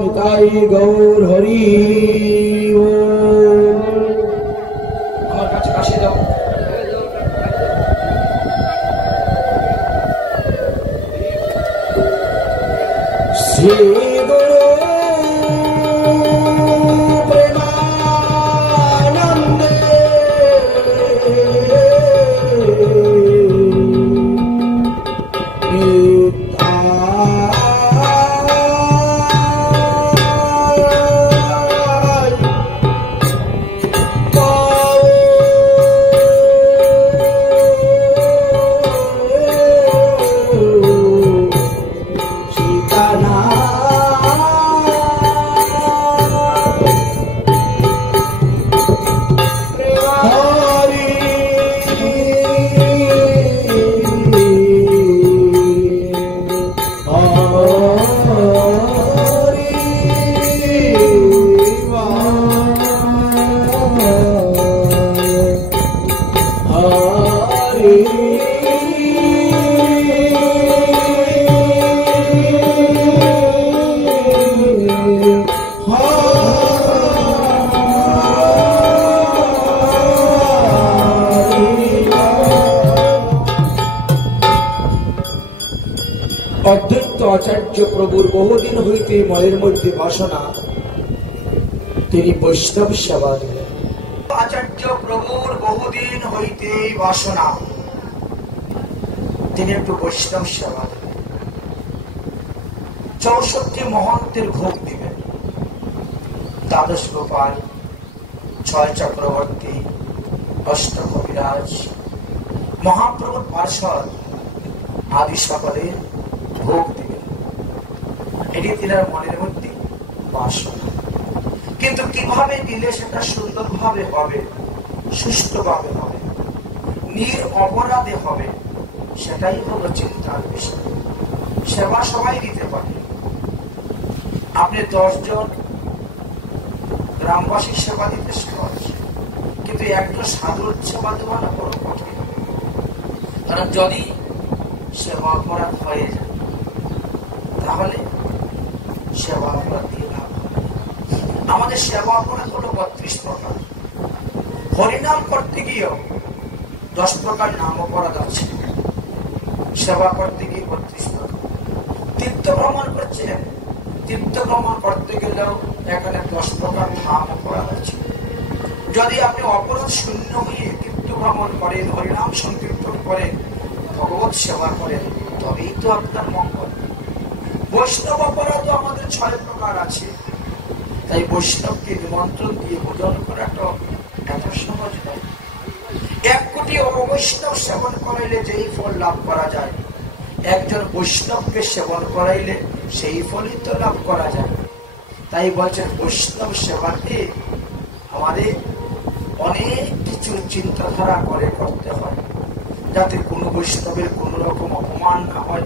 নিতাই গৌর হরি। আমার কাছে কাশি দাও। শ্রী গুরু প্রেমানন্দে অদ্বৈত আচার্য প্রভুর বহুদিন হইতে মনের মধ্যে বাসনা, তিনি বৈষ্ণব সেবা দিলেন। আচার্য প্রভুর বহুদিন হইতে বাসনা, তিনি একটু বৈষ্ণব সেবা দিলেন। 64 মহন্তের ভোগ দিবেন। দ্বাদশ গোপাল, 6 চক্রবর্তী, অষ্ট কবিরাজ, মহাপ্রভুর পার্ষদ আদি সকলে ভোগ দিবেন। এটি তিনার মনের মধ্যে বাসনা। কিন্তু কিভাবে দিলে সেটা সুন্দরভাবে হবে, সুষ্ঠুভাবে হবে, নিরপরাধে হবে, সেটাই হলো চিন্তার বিষয়। সেবা সবাই দিতে পারে। আপনি 10 জন গ্রামবাসীর সেবা দিতে সহজ, কিন্তু একজন সাধুর সেবা দেওয়া না বড় কঠিন। কারণ যদি সেবা অপরাধ হয়ে যায় তাহলে সেবা অপরাধ দিয়ে লাভ হবে। আমাদের সেবা অপরাধ হলো 32 প্রকার। হরিনাম করতে গিয়েও 10 প্রকার নাম অপরাধ আছে। সেবা করতে গিয়ে 32 প্রকার। তীর্থ ভ্রমণ করছেন, তীর্থ ভ্রমণ করতে গেলেও এখানে 10 প্রকার নাম অপরাধ আছে। যদি আপনি অপরাধ শূন্য হয়ে তীর্থ ভ্রমণ করেন, হরিনাম সংকীর্তন করেন, ভগবত সেবা করেন, তবেই তো আপনার মঙ্গল। বৈষ্ণব অপরাধ আমাদের 6 প্রকার আছে। তাই বৈষ্ণবকে নিমন্ত্রণ দিয়ে ভোজন করাটা এত সহজ নয়। 1 কোটি অবৈষ্ণব সেবন করাইলে যেই ফল লাভ করা যায়, একজন বৈষ্ণবকে সেবন করাইলে সেই ফলই তো লাভ করা যায়। তাই বলছেন বৈষ্ণব সেবাকে আমাদের অনেক কিছু চিন্তাধারা করে করতে হয়, যাতে কোনো বৈষ্ণবের কোন রকম অপমান না হয়,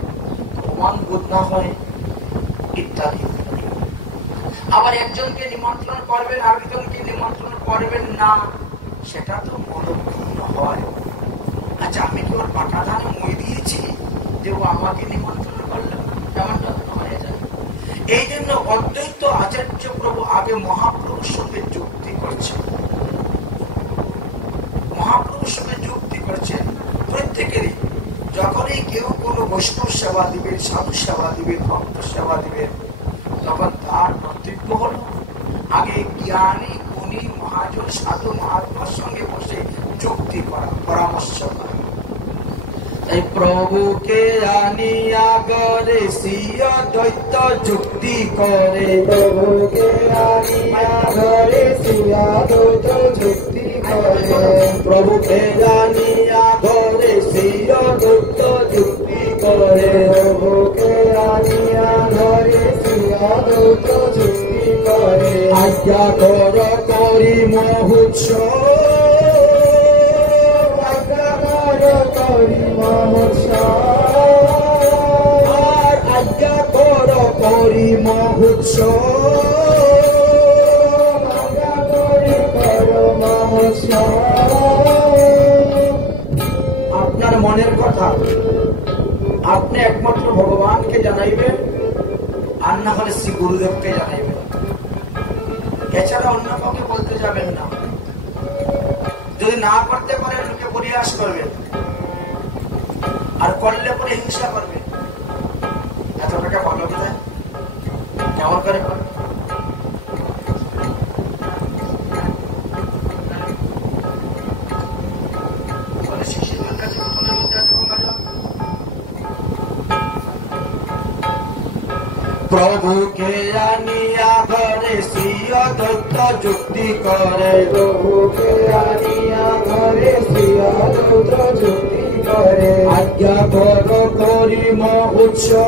অপমান বোধ না হয় ইত্যাদি। আবার একজনকে নিমন্ত্রণ করবেন, আরেকজনকে নিমন্ত্রণ করবেন না, সেটা তো মনোপূর্ণ হয়। আচ্ছা, আমি কি ওর পাকা ধানে মই দিয়েছি যে ও আমাকে নিমন্ত্রণ করলেন? এমনটা হয়ে যায়। এই জন্য অদ্বৈত আচার্য প্রভু আগে মহাপ্রভুর সঙ্গে যুক্তি করছেন। মহাপ্রভুর সঙ্গে যুক্তি করছেন প্রত্যেকেরই। যখনই কেউ কোনো বৈষ্ণব সেবা দিবেন, সাধু সেবা দিবেন, ভক্ত সেবা দিবেন, তখন তার কর্তব্য হল আগে জ্ঞানী গুণী মহাজন সাধু মহাত্মার সঙ্গে বসে যুক্তি করা, পরামর্শ করা। তাই প্রভুকে আনিয়া গরে সিয়া দৈত্য যুক্তি করে, প্রভুকে আনিয়া গরে সিয়া দৈত্য যুক্তি করে, প্রভুকে আনিয়া গরে সিয়া দৈত্য যুক্তি করে, প্রভুকে আনিয়া গরে সিয়া দৈত্য যুক্তি করে। আজ্ঞা কর করি মহোৎসব, আজ্ঞা কর করি মহোৎসব, আর আজ্ঞা কর করি মহোৎসব, আজ্ঞা করি কর মহোৎসব। মনের কথা আপনি একমাত্র ভগবানকে জানাইবেন, না হলে শ্রী গুরুদেবকে জানাইবেন, এছাড়া অন্য কাউকে বলতে যাবেন না। যদি না করতে পারেন লোকে পরিহাস করবেন, আর করলে পরে হিংসা করবেন। এত টাকা ভালো কোথায়, কেমন করে শিশুদের কাছে প্রভুকে আনিয়া ঘরে শ্রীয় দত্ত যুক্তি করে, প্রভুকে আনিয়া ঘরে শ্রীয় দত্ত যুক্তি করে। আজ্ঞা কর করিম উৎসব,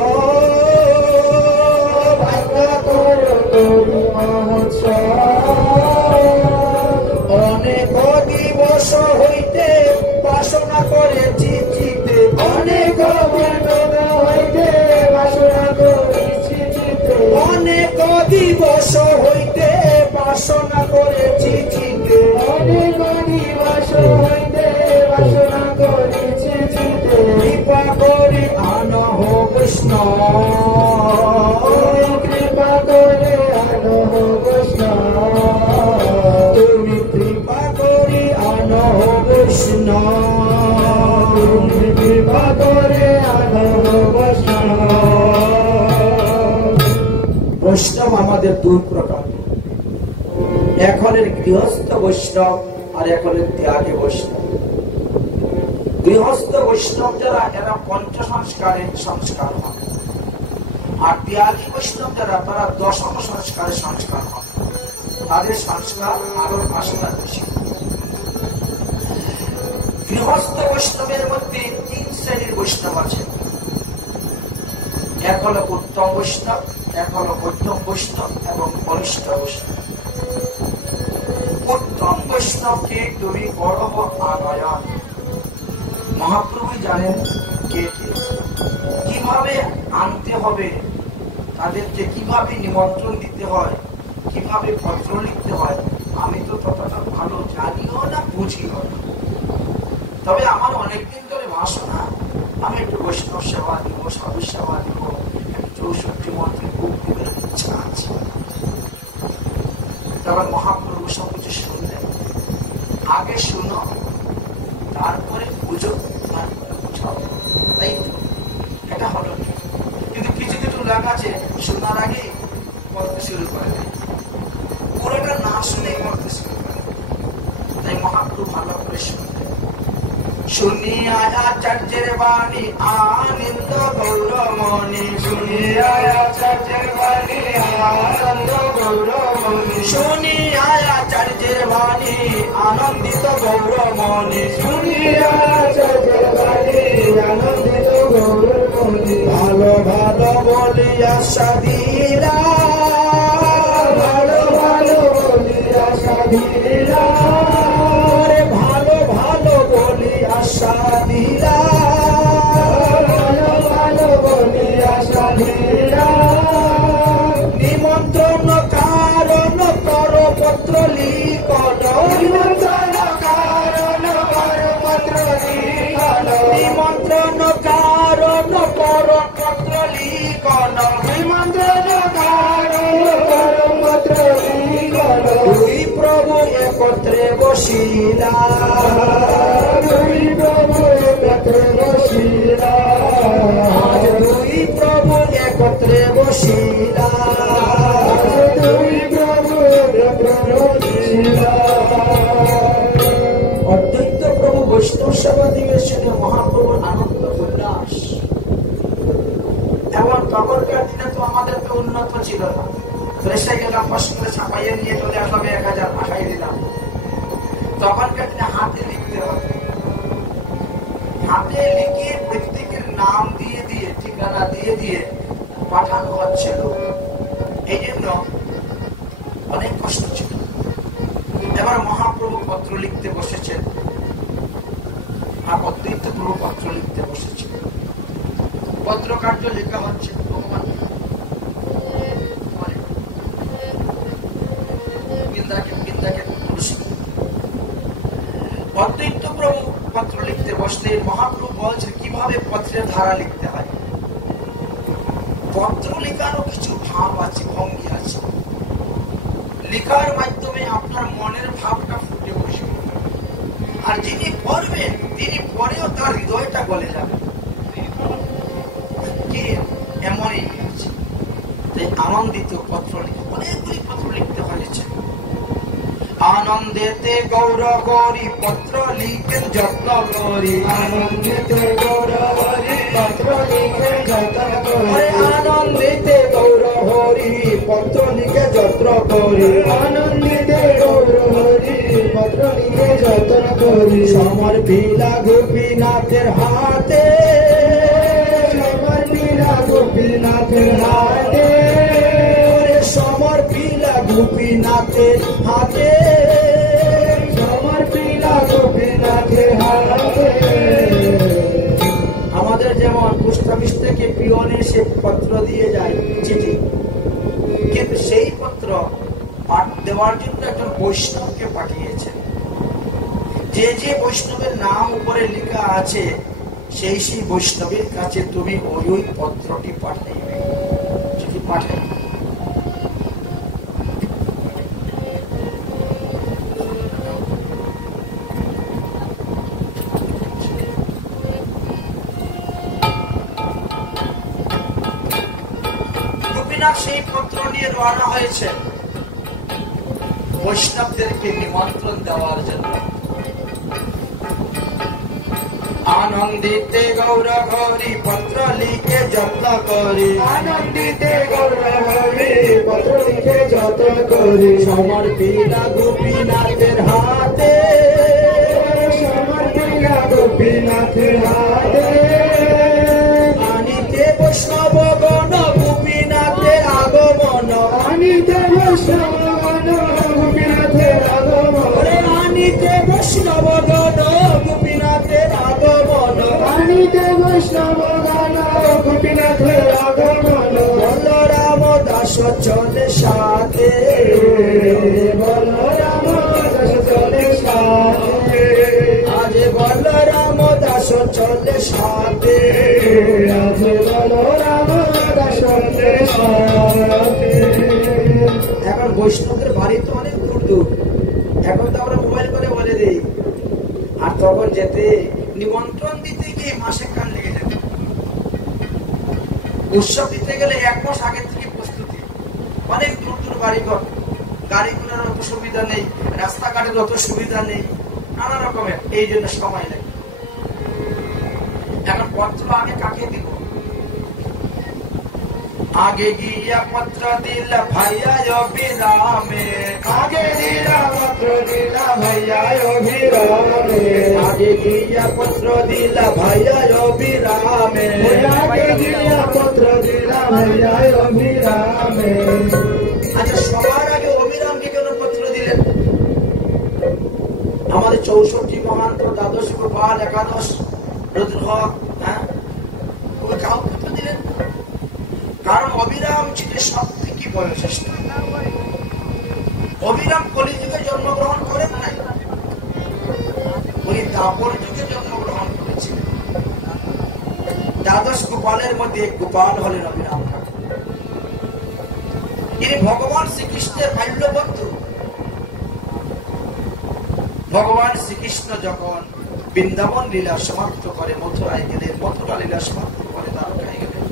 আজ্ঞা কর করিম উৎসব। অনেক দিবস হইতে বাসনা করেছি চিতে, অনেক হইতে বাসনা করেছি, অনেক দিবস হইতে বাসনা করেছি চিতে, অনেক দিবস হইতে বাসনা করেছি চিতে। কৃপা করে আনো বৈষ্ণব, কৃপা করে আনো বৈষ্ণব, তুমি কৃপা করে আনো বৈষ্ণব, তুমি কৃপা করে আনো বৈষ্ণব। বৈষ্ণব আমাদের দুই প্রকার, এখনের গৃহস্থ বৈষ্ণব আর এখনের ত্যাগী বৈষ্ণব। গৃহস্থ বৈষ্ণব যারা, এরা পঞ্চ সংস্কারের সংস্কার হয়, আর ত্যাগী বৈষ্ণব যারা, তারা দশম সংস্কারের সংস্কার হয়। তাদের সংস্কার আরো বাসনা বেশি। গৃহস্থ বৈষ্ণবের মধ্যে তিন শ্রেণীর বৈষ্ণব আছে। এক হলো উত্তম বৈষ্ণব, এক হলো মধ্যম বৈষ্ণব এবং বরিষ্ঠ বৈষ্ণব। উত্তম বৈষ্ণবকে তুমি বড় আনয়ন, মহাপ্রভু জানেন কে কে, কিভাবে আনতে হবে, তাদেরকে কিভাবে নিমন্ত্রণ দিতে হয়, কিভাবে পত্র লিখতে হয়। আমি তো ততটা ভালো জানিও না, বুঝিও না। তবে আমার অনেকদিন ধরে বাসনা, আমি একটু বৈষ্ণব সেবা দিব, সাধু সেবা দিব, 64 মন্ত্রে বুক দিতে ইচ্ছা আছে। তখন মহাপ্রভু সব কিছু শুনলেন, আগে শুনো, তারপরে বুঝো, তারপরে বুঝাও। তাই তো এটা হলো। কিন্তু কিছু কিছু লোক আছে শোনার আগে করতে শুরু করে দেয়, পুরোটা না শুনে করতে শুরু করে। তাই মহাপ্রভু ভালো করে শুনলেন। শুনিয়া আচার্যের বাণী আনন্দ গৌরমণি, শুনিয়া আচার্যের বাণী আনন্দ গৌরমণি, শুনিয়া আচার্যের বাণী আনন্দিত গৌরমণি, শুনিয়া আচার্যের বাণী আনন্দিত গৌরমণি। ভালো ভালো বলিয়া সাদিরা, ভালো ভালো বলিয়া সাদিরা, ভালো ভালো বলি আশা দিলা, ভালো ভালো বলি আশা দিলা। নিমন্ত্রণ কারণ কর পত্র লিখন, নিমন্ত্রণ কারণ কর পত্র লিখন, নিমন্ত্রণ কারণ কর পত্র লিখন, নিমন্ত্রণ কারণ কর পত্র লিখন। দুই প্রভু একত্রে বসিলা, দুই প্রভু একত্রে বসিলা, আজ দুই প্রভু একত্রে বসিলা, দুই প্রভু একত্রে বসিলা। অদ্বৈত প্রভু বৈষ্ণব সেবা দিবেশনে মহাপ্রভুর আনন্দ উল্লাস। এবং তখনকার দিনে তো আমাদের তো উন্নত ছিল না, এসে গেলাম ফস করে ছাপাইয়ে নিয়ে চলে আসলাম, 1000 পাঠাই দিলাম। তখনকার দিনে হাতে লিখতে হবে, হাতে লিখে প্রত্যেকের নাম দিয়ে দিয়ে, ঠিকানা দিয়ে দিয়ে পাঠানো হচ্ছিল। এই জন্য অনেক কষ্ট ছিল। এবার মহাপ্রভু পত্র লিখতে বসেছেন, আর অদ্বৈত প্রভু পত্র লিখতে বসেছেন। পত্র কার্য লেখা হচ্ছে ভগবান অদ্বৈত প্রভু পত্র লিখতে বসলে মহাপ্রভু বলছেন কিভাবে পত্রের ধারা লিখতে হয়। পত্র লেখারও কিছু ভাব লেখার মাধ্যমে আপনার মনের ভাবটা ফুটে বসবে, আর যিনি পড়বেন তিনি পরেও তার হৃদয়টা গলে যাবে। এমনই হয়েছে। তাই আনন্দিত পত্র লিখে, অনেকগুলি পত্র লিখতে হয়েছে। আনন্দেতে গৌর গৌরী পত্র লিখেন যত্ন করি, আনন্দেতে গৌর হরি পত্র লিখে যত্ন করি, আনন্দেতে গৌর হরি পত্র লিখে যত্ন করি, আনন্দেতে গৌর হরি পত্র লিখে যত্ন করি, সমর্পিলা গোপীনাথের হাতে, সমর্পিলা গোপীনাথের হাতে, সমর্পিলা গোপীনাথের হাতে, সমর্পিলা গোপীনাথের হাতে। আমাদের যেমন পোস্ট অফিস থেকে পিওনে সে পত্র দিয়ে যায়, চিঠি, কিন্তু সেই পত্র পাঠ দেওয়ার জন্য একজন বৈষ্ণবকে পাঠিয়েছেন। যে যে বৈষ্ণবের নাম উপরে লেখা আছে সেই সেই বৈষ্ণবের কাছে তুমি ওই ওই পত্রটি পাঠাইবে, চিঠি পাঠাই। গোপীনাথ সেই পত্র নিয়ে রওনা হয়েছে বৈষ্ণবদেরকে নিমন্ত্রণ দেওয়ার জন্য। আনন্দিতে গৌর গৌরী পত্র লিখে যত্ন করি, আনন্দিতে গৌর হরি পত্র লিখে যত্ন করি, সমর্পিলা গোপীনাথের হাতে, সমর্পিলা গোপীনাথের হাতে, আনিতে বৈষ্ণব গণ গোপীনাথের আগমন, আনিতে বৈষ্ণবগণ গোপীনাথের আগমন, আনিতে বৈষ্ণব গণ গোপীনাথের আগমন, আনিতে বৈষ্ণবগণ গোপীনাথের আগমন, বলরাম দাস চলে সাথে, বলরাম দাস চলে সাথে, আজ বলরাম দাস চলে সাথে, আজ বলরাম দাস চলে সাথে। এখন বৈষ্ণবদের বাড়ি তো অনেক দূর দূর, এখন তো আমরা মোবাইল করে বলে দিই, আর তখন যেতে নিমন্ত্রণ দিতে গিয়ে মাসে কান লেগে যেত। উৎসব দিতে গেলে 1 মাস আগের থেকে প্রস্তুতি, অনেক দূর দূর বাড়িঘর, গাড়িগুলোর অত সুবিধা নেই, রাস্তাঘাটের অত সুবিধা নেই, নানা রকমের, এই জন্য সময় লাগে। এখন পত্র আগে কাকে দিব? আগে গিয়া পত্র দিল ভাইয়া অভিরামে, আগে দিলা পত্র দিলা ভাইয়া অভিরামে, আগে গিয়া পত্র দিল ভাইয়া অভিরামে, আগে দিলা পত্র দিলা ভাইয়া অভিরামে। আচ্ছা, সবার আগে অভিরামকে কেন পত্র দিলেন? আমাদের 64 মহান্ত, দ্বাদশ গোপাল, একাদশ রুদ্র, হ্যাঁ, ওই কাউকে পত্র দিলেন? কারণ অবিরাম ছিলেন সব থেকে বয়োজ্যেষ্ঠ। অবিরাম কলিযুগে জন্মগ্রহণ করেন নাই, উনি দাপর যুগে জন্মগ্রহণ করেছিলেন। দ্বাদশ গোপালের মধ্যে গোপাল হলেন অবিরাম ঠাকুর। তিনি ভগবান শ্রীকৃষ্ণের বাল্য বন্ধু। ভগবান শ্রীকৃষ্ণ যখন বৃন্দাবন লীলা সমাপ্ত করে মথুরায় গেলেন, মথুরা লীলা সমাপ্ত করে দ্বারকায় গেলেন,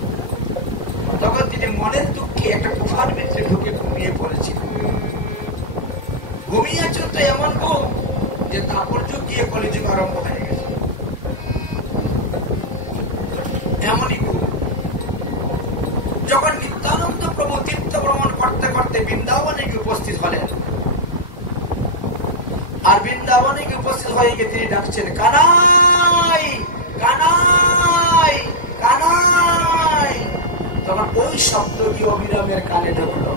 তখন তিনি মনের দুঃখে একটা গুহার ভিতরে ঢুকে ঘুমিয়ে পড়েছিলেন। ঘুমিয়েছিল তো এমন ঘুম যে তারপর যুগ গিয়ে কলিযুগ আরম্ভ হয়ে গেছে, এমনই ঘুম। যখন নিত্যানন্দ প্রভু তীর্থ ভ্রমণ করতে করতে বৃন্দাবনে গিয়ে উপস্থিত হলেন, আর বৃন্দাবনে গিয়ে উপস্থিত হয়ে গিয়ে তিনি ডাকছেন, কানাই কানাই কানাই। তখন ওই শব্দ কি অবিরামের কানে ঢুকলো।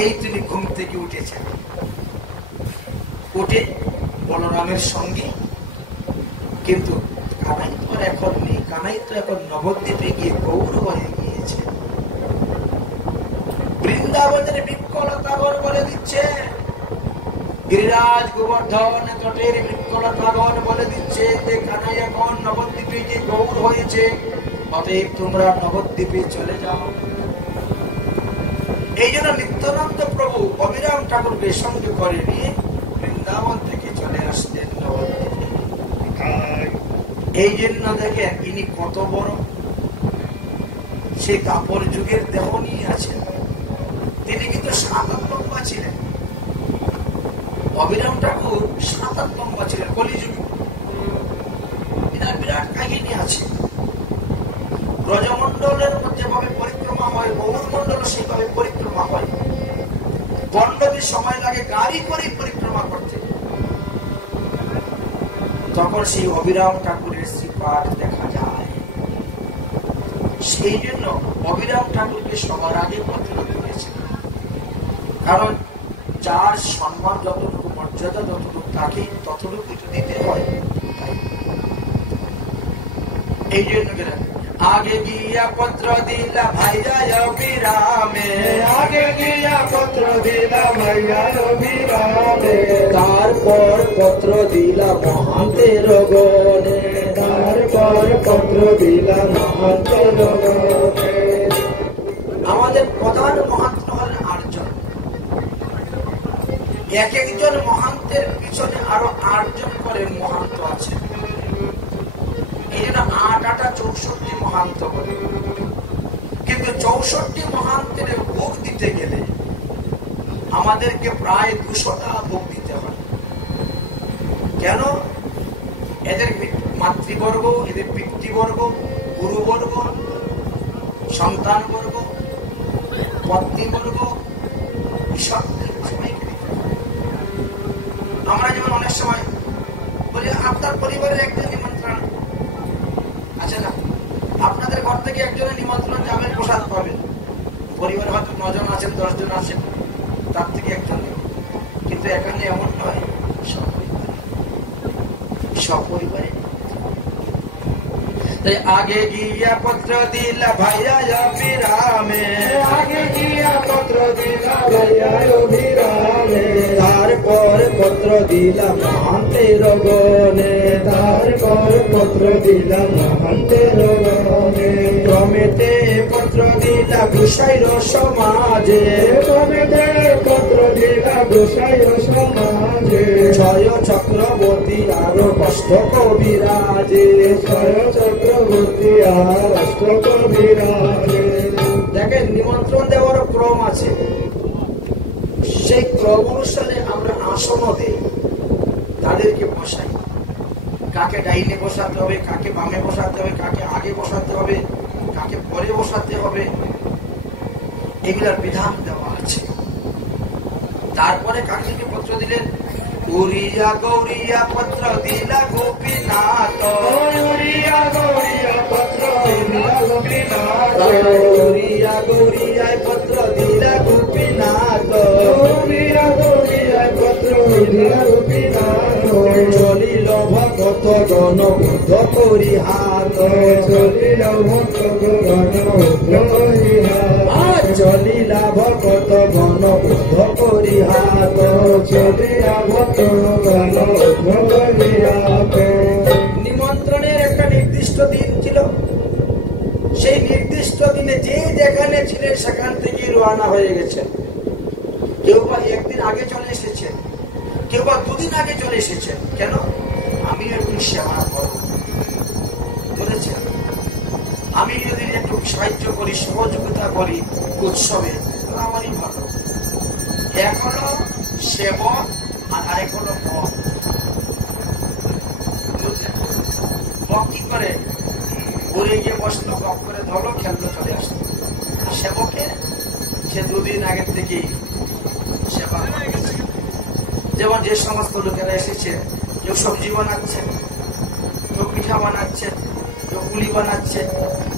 এই তিনি ঘুম থেকে উঠেছেন, উঠে বলরামের সঙ্গে, কিন্তু কানাই তো এখন নেই, কানাই তো এখন নবদ্বীপে গিয়ে গৌর হয়ে গিয়েছে। বৃন্দাবনের বৃক্ষলতাগণ বলে দিচ্ছে, গিরিরাজ গোবর্ধন তটের বৃক্ষলতাগণ বলে দিচ্ছে যে কানাই এখন নবদ্বীপে গিয়ে গৌর হয়েছে, অতএব তোমরা নবদ্বীপে চলে যাও। এই জন্য নিত্যানন্দ প্রভু অবিরাম ঠাকুরকে সঙ্গে করে নিয়ে বৃন্দাবন থেকে চলে আসতেন নবদ্বীপে। এই জন্য দেখেন ইনি কত বড়, সেই কাপড় যুগের দেহ নিয়ে আছেন। তিনি কিন্তু 7 হাত লম্বা ছিলেন। অবিরাম ঠাকুর 7 হাত লম্বা ছিলেন কলিযুগে। বিরাট বিরাট কাহিনী আছে। ব্রজমন্ডলের যেভাবে পরিক্রমা হয়, গৌর মন্ডল সেইভাবে পরিক্রমা হয়। দণ্ডদের সময় লাগে গাড়ি করে পরিক্রমা করতে। তখন সেই অবিরাম ঠাকুরের শ্রীপাঠ দেখা যায়। সেই জন্য অবিরাম ঠাকুরকে সবার আগে পত্র দিয়েছে। কারণ যার সম্মান যতটুকু, মর্যাদা যতটুকু, তাকে ততটুকু দিতে হয়। এই জন্য আগে গিয়া পত্র দিলা ভাইয়া অবিরামে, আগে গিয়া পত্র দিলা ভাইয়া অবিরামে, তারপর পত্র দিলা মহান্তের গণে, তারপর পত্র দিলা মহান্তের গণে। আমাদের প্রধান মহান্ত হলেন 8 জন। এক একজন মহান্তের পিছনে আরো 8 জন করে মহান্ত আছে। এই জন্য 8 64 মহান্ত বলে। কিন্তু 64 মহান্তের ভোগ দিতে গেলে আমাদেরকে প্রায় 200টা ভোগ দিতে হয়। কেন? এদের মাতৃবর্গ, এদের পিতৃবর্গ, গুরুবর্গ, সন্তানবর্গ, পত্নীবর্গ, সবাইকে দিতে হয়। আমরা যেমন অনেক সময় বলি আপনার পরিবারের একজন নিমন্ত্রণ আছে না, আপনাদের ঘর থেকে একজনের নিমন্ত্রণ যাবেন, প্রসাদ পাবেন। পরিবারে হয়তো 9 জন আছেন, 10 জন আছেন, তার থেকে একজন। কিন্তু এখানে এমন নয়, সপরিবারে। তাই আগে গিয়া পত্র দিলা ভাইয়া অবিরামে, আগে গিয়া পত্র দিলা ভাইয়া অবিরামে, তারপর পত্র দিলা মহান্তের গণে, তারপর পত্র দিলা মহান্তের গণে। ক্রমেতে পত্র দিলা গোসাইর সমাজে, ক্রমেতে পত্র দিলা গোসাইর সমাজে, 6 চক্রবর্তী আরো কষ্ট কবিরাজে, 6 চক্রবর্তী আর অষ্ট কবিরাজে। দেখেন নিমন্ত্রণ দেওয়ারও ক্রম আছে। সেই ক্রম অনুসারে আমরা আসনও দেই, তাদেরকে বসাই। কাকে ডাইনে বসাতে হবে, কাকে বামে বসাতে হবে, কাকে আগে বসাতে হবে, কাকে পরে বসাতে হবে, এগুলার বিধান দেওয়া আছে। তারপরে কাকে পত্র দিলেন? গৌরিয়া গৌরিয়া পত্র দিলা গোপীনাথ, গৌরিয়া গৌরিয়া পত্র দিলা গোপীনাথ, গৌরিয়া গৌরিয়ায় পত্র দিলা গোপীনাথ, গৌরিয়া গৌরিয়া পত্র দিলা গোপীনাথ। চলিল ভগত গণ বুদ্ধ করি হাত, চলিল ভক্ত গণ বুদ্ধ করি হাত, চলিলা ভগত গণ বুদ্ধ করি হাত, চলিলা ভক্ত গণ বুদ্ধ করি হাত। নিমন্ত্রণের একটা নির্দিষ্ট দিন ছিল। সেই নির্দিষ্ট দিনে যে যেখানে ছিলেন সেখান থেকে রওনা হয়ে গেছেন। কেউ বা একদিন আগে চলে এসেছেন, কেউ বা 2 দিন আগে চলে এসেছেন। কেন? আমি একটু সেবা করব, বুঝেছেন? আমি যদি একটু সাহায্য করি, সহযোগিতা করি উৎসবে, আমারই ভালো। এক হলো সেবক আর আরেক হলো ভক্ত। ভক্ত কি করে? ঘুরে গিয়ে বসলো, গপ করে ধরলো, খেলতে চলে আসলো। আর সেবকে সে 2 দিন আগের থেকেই সেবা করছে। যেমন যে সমস্ত লোকেরা এসেছে, কেউ সবজি বানাচ্ছে, কেউ পিঠা বানাচ্ছে, কেউ পুলি বানাচ্ছে,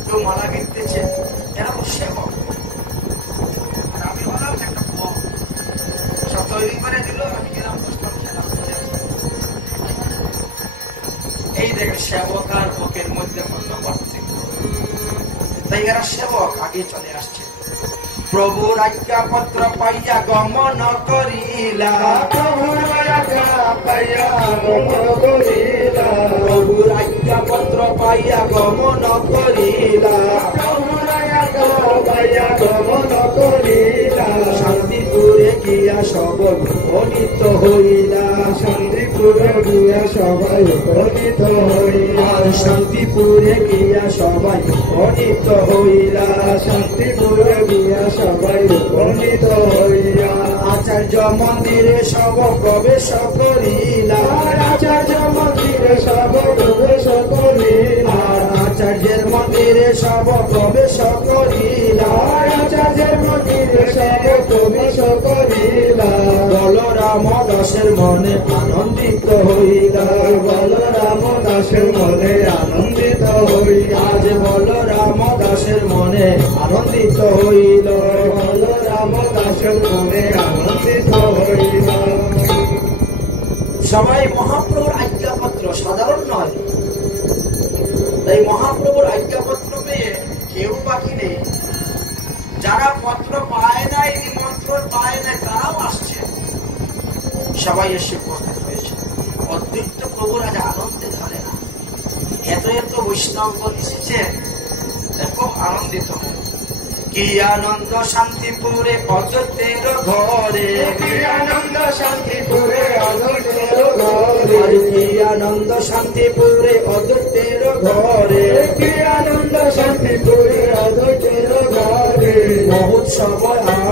কেউ মালা কিনতেছে, এরা তো সেবক। আর আমি হলাম একটা ভক্ত, সব তৈরি করে দিল, আমি গেলাম বসলাম, খেলাম, চলে আসলাম। এই দেখে সেবক আর ভোগের মধ্যে কত পার্থক্য। তাই এরা সেবক আগে চলে আসছে। প্রভুর আজ্ঞাপত্র পাইয়া গমন করিলা, প্রভুর আজ্ঞা পাইয়া গমন করিলা, প্রভুর আজ্ঞাপত্র পাইয়া গমন করিলা, প্রভুর আজ্ঞা পাইয়া গমন করিলা, উপনীত হইলা শান্তিপুরে গিয়া সবাই উপনীত হইলা শান্তিপুরে গিয়া সবাই উপনীত হইলা শান্তিপুরে গিয়া সবাই উপনীত হইলা আচার্য মন্দিরে সব প্রবেশ করিলা আচার্য মন্দিরে সব প্রবেশ করিলা আচার্যের মন্দিরে সব প্রবেশ করিলা আচার্যের মন্দিরে সব প্রবেশ করিলা বলরাম দাসের মনে আনন্দিত হইলা বলরাম দাসের মনে আনন্দিত হইলা আজ বলরাম দাসের মনে আনন্দিত হইল বলরাম দাসের মনে আনন্দিত হইল। সবাই মহাপ্রভুর আজ্ঞাপত্র সাধারণ নয়, তাই মহাপ্রভুর আজ্ঞাপত্র পেয়ে কেউ বাকি নেই। যারা পত্র পায় নাই, নিমন্ত্রণ পায় নাই, তারাও আসছে, সবাই এসে উপস্থিত হয়েছে। অদ্বৈত প্রভুর আজ আনন্দে ধরে না, এত এত বৈষ্ণব এসেছে, খুব আনন্দিত হয়। কি আনন্দ শান্তিপুরে অদ্বৈতের ঘরে, কি আনন্দ শান্তিপুরে অদ্বৈতের ঘরে, কি আনন্দ শান্তিপুরে অদ্বৈতের ঘরে, কি আনন্দ শান্তিপুরে অদ্বৈতের ঘরে, মহোৎসব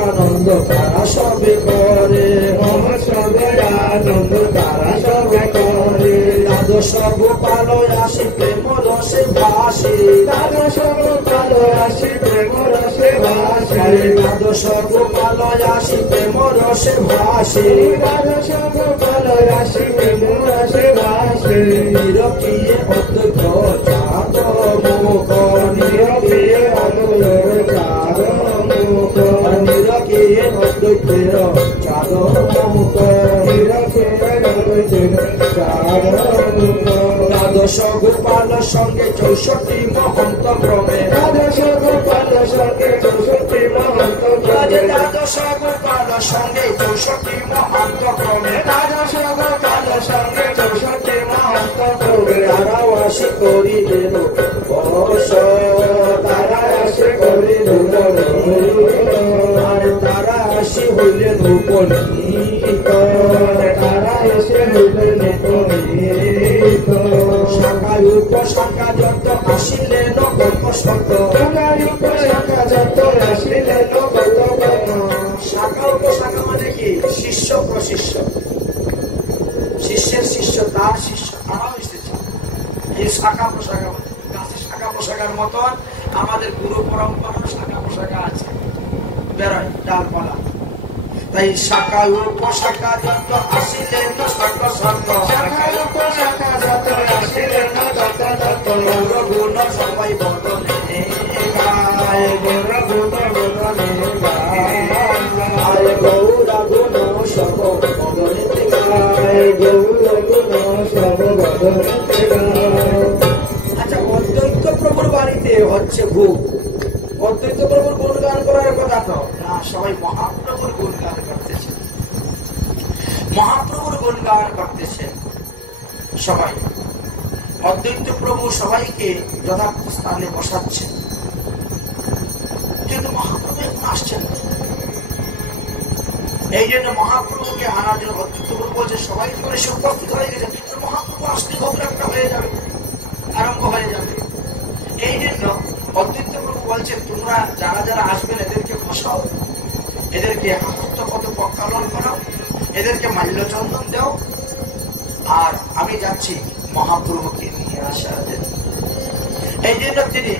আনন্দ তারা সবে করে, মহোৎসবে আনন্দ তারা সবে করে, দ্বাদশ গোপাল আসি প্রেম রসে ভাসে, দ্বাদশ গোপাল আসি প্রেম রসে ভাসে, দ্বাদশ গোপাল আসি প্রেম রসে ভাসে, দ্বাদশ গোপাল আসি প্রেম রসে ভাসে, নিরকিয়ে অদ্বৈত চাঁদ মুখ, নিরকিয়ে অদ্বৈত চাঁদ মুখ, নিরকিয়ে অদ্বৈতের চাঁদ মুখ, নিরকিয়ে অদ্বৈতের চাঁদ মুখ। দ্বাদশ গোপাল সঙ্গে 64 মহন্ত ক্রমে, দ্বাদশ গোপাল সঙ্গে 64 মহন্ত ক্রমে, দ্বাদশ গোপাল সঙ্গে 64 মহন্ত ক্রমে, দ্বাদশ গোপাল সঙ্গে 64 মহন্ত ক্রমে, তারাও আসে করিলেন বস, তারা এসে করিলেন আর তারা আসি হইলেন উপনীত, তারা এসে হইলেন উপনীত, শাখায় উপশাখা যত আসিলেন কত শত, শাখায় উপশাখা যত আসিলেন কত কত, শাখা উপশাখা মানে কি? শিষ্য প্রশিষ্য, শিষ্যের শিষ্য তার শিষ্য তারাও এসেছে। এই শাখা প্রশাখা গাছের শাখা প্রশাখার মতন আমাদের গুরু পরম্পরার শাখা প্রশাখা আছে, বেরোয় ডালপালা। তাই শাখা উপশাখা যত আসিলেন শত শত, শাখায় উপশাখা যত আসিলেন কত কত, গুণ সবাই বদনে গায়, গৌর গুণ বদনে গায়, গৌরা গুণ সব বদনে গায়, গৌর গুণ সব বদনে গায়। আচ্ছা, অদ্বৈত প্রভুর বাড়িতে হচ্ছে ভোগ, অদ্বৈত প্রভুর গুণগান করার কথা তো না, সবাই মহাপ্রভুর গুণগান করতেছে, মহাপ্রভুর গুণগান করতেছে সবাই। অদ্বৈত প্রভু সবাইকে যথার্থ স্থানে বসাচ্ছেন, কিন্তু মহাপ্রভু এখন আসছেন না। এই জন্য মহাপ্রভুকে আনার জন্য অদ্বৈত প্রভু বলছে সবাই করে সে উপস্থিত হয়ে গেছে, মহাপ্রভু আসতে ঘটনাটা হয়ে যাবে, আরম্ভ হয়ে যাবে। এই জন্য অদ্বৈত প্রভু বলছেন তোমরা যারা যারা আসবেন এদেরকে বসাও, এদেরকে হাত কত প্রক্ষালন করাও, এদেরকে মাল্যচন্দন দাও, আর আমি যাচ্ছি মহাপ্রভুকে নিয়ে আসার জন্য। এই জন্য তিনি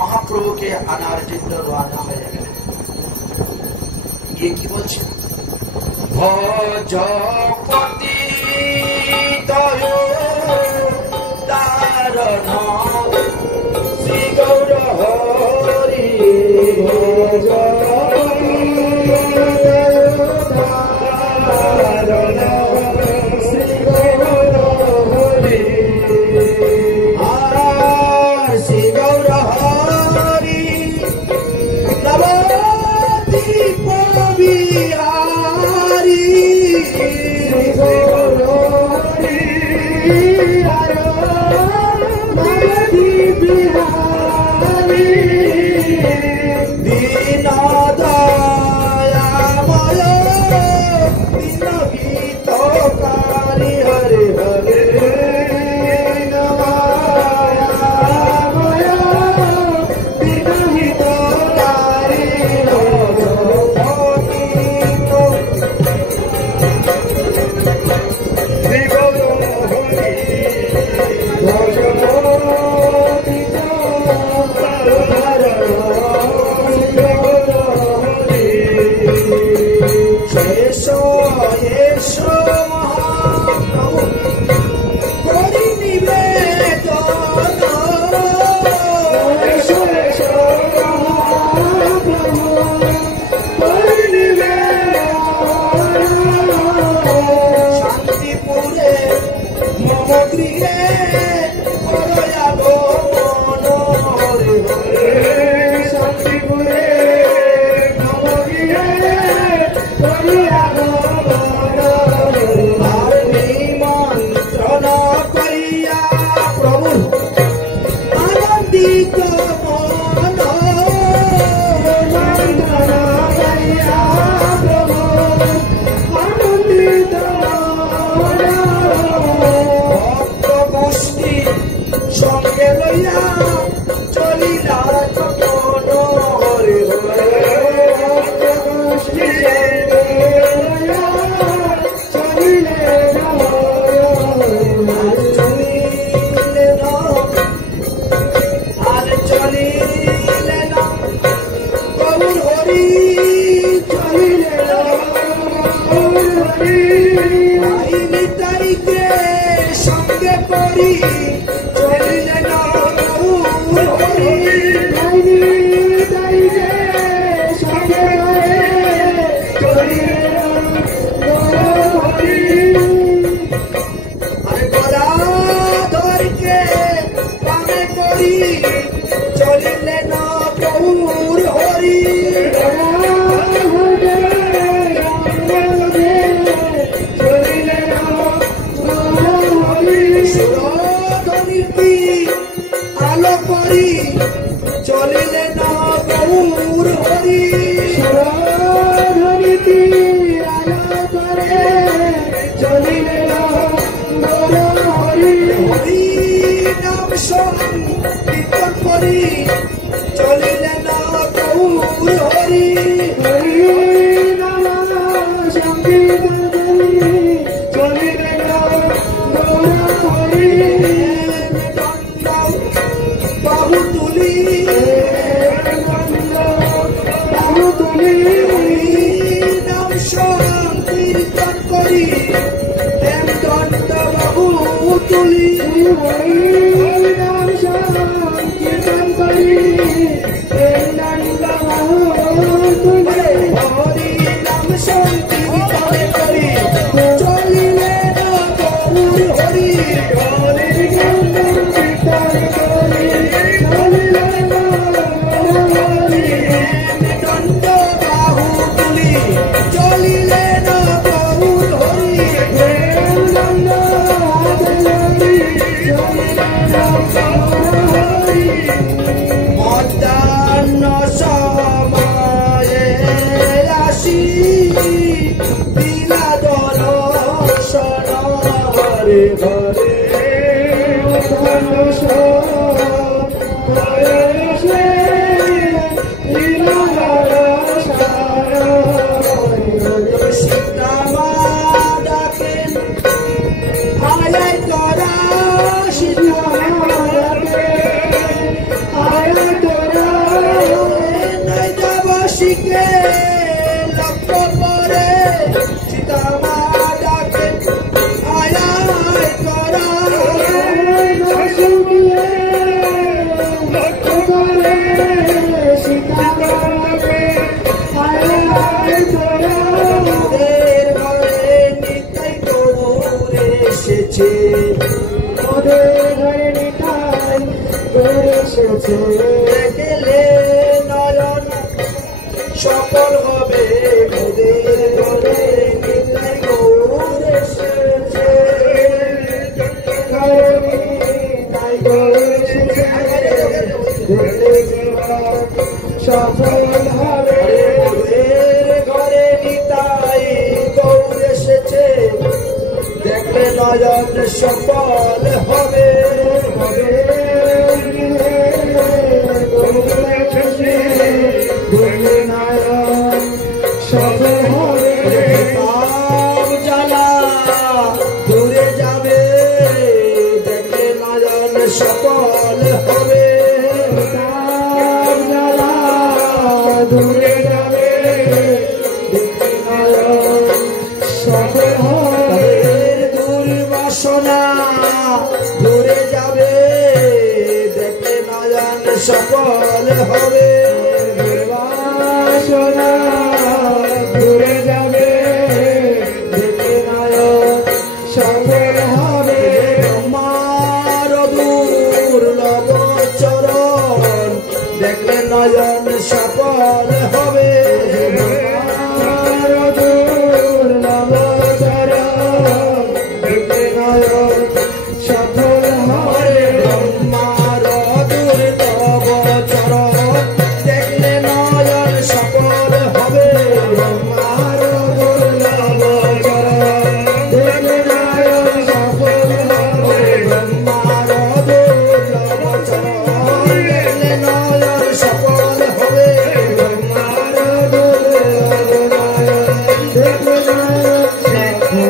মহাপ্রভুকে আনার জন্য রওনা হয়ে গেলেন। গিয়ে কি বলছেন? ভজপতি তয় দারণ শ্রী গৌর হরি, শ্রী গৌর হরি নবদ্বীপ বিহারী, করি চলিলে ভাই নিতাইকে সঙ্গে করি চলিলে ভাই নিতাইকে সঙ্গে চলিলে আরে গদাধরকে পানে করি চলিলে না প্রভুর হরি চলিলে না হরি সুরধনীতি আলো করি চলিলে না প্রভুর হরি সুরধনীতি আলো করে চলিলে না হরি হরি নাম কীর্তন করি চলিলে না প্রভুর হরি হরি নাম সংকীর্তন করি চলিলে না হরি বাহু তুলি বাহু তুলি নাম সংকীর্তন করি দণ্ড বাহু তুলি হরি নাম সংকীর্তন করি দণ্ড বাহু তুলি হরি নাম সংকীর্তন করি চলিলে না প্রভুর হরি হরি নাম সংকীর্তন করি চলিলে না হরি দণ্ড বাহু তুলি চলিলে না প্রভুর হরি দণ্ড মধ্যাহ্ন সময়ে আসি দিলা দর্শন ঘরে ঘরে মধ্যাহ্ন সময়ে দিলা দর্শন সীতামা ডাকেন আয় তোরা সীতামা আয় তোরা নৈদাবাসীকে লক্ষ্য করে সীতামা ডাকেন আয় তোরা লক্ষ্য করে সীতামা আয় তোরা ওদের ঘরে নিতাই গৌর এসেছে ওদের ঘরে নিতাই গৌর এসেছে দেখলে নয়ন সফল হবে ওদের ঘরে নিতাই গৌর এসেছে নিতাই গৌর এসেছে দেখলে সফল হবে ওদের ঘরে নিতাই গৌর এসেছে দেখলে নয়ন সফল হবে জ্বালা দূরে যাবে দেখলে নয়ন সফল হবে জ্বালা দূরে যাবে দেখলে নয়ন সফল হবে দুর্বাসনা দূরে যাবে দেখলে নয়ন সফল হবে দুর্বাসনা দূরে যাবে দেখলে নয়ন সফল হবে ব্রহ্মার দুর্লভ চরণ দেখলে নয়ন সফল হবে ব্রহ্মার দুর্লভ চরণ দেখলে নয়ন সফল হবে ব্রহ্মার দুর্লভ চরণ দেখলে নয়ন সফল হবে ব্রহ্মার দুর্লভ চরণ দেখলে নয়ন সফল হবে ব্রহ্মার দুর্লভ চরণ দেখলে নয়ন সফল হবে ব্রহ্মার দুর্লভ দেখলে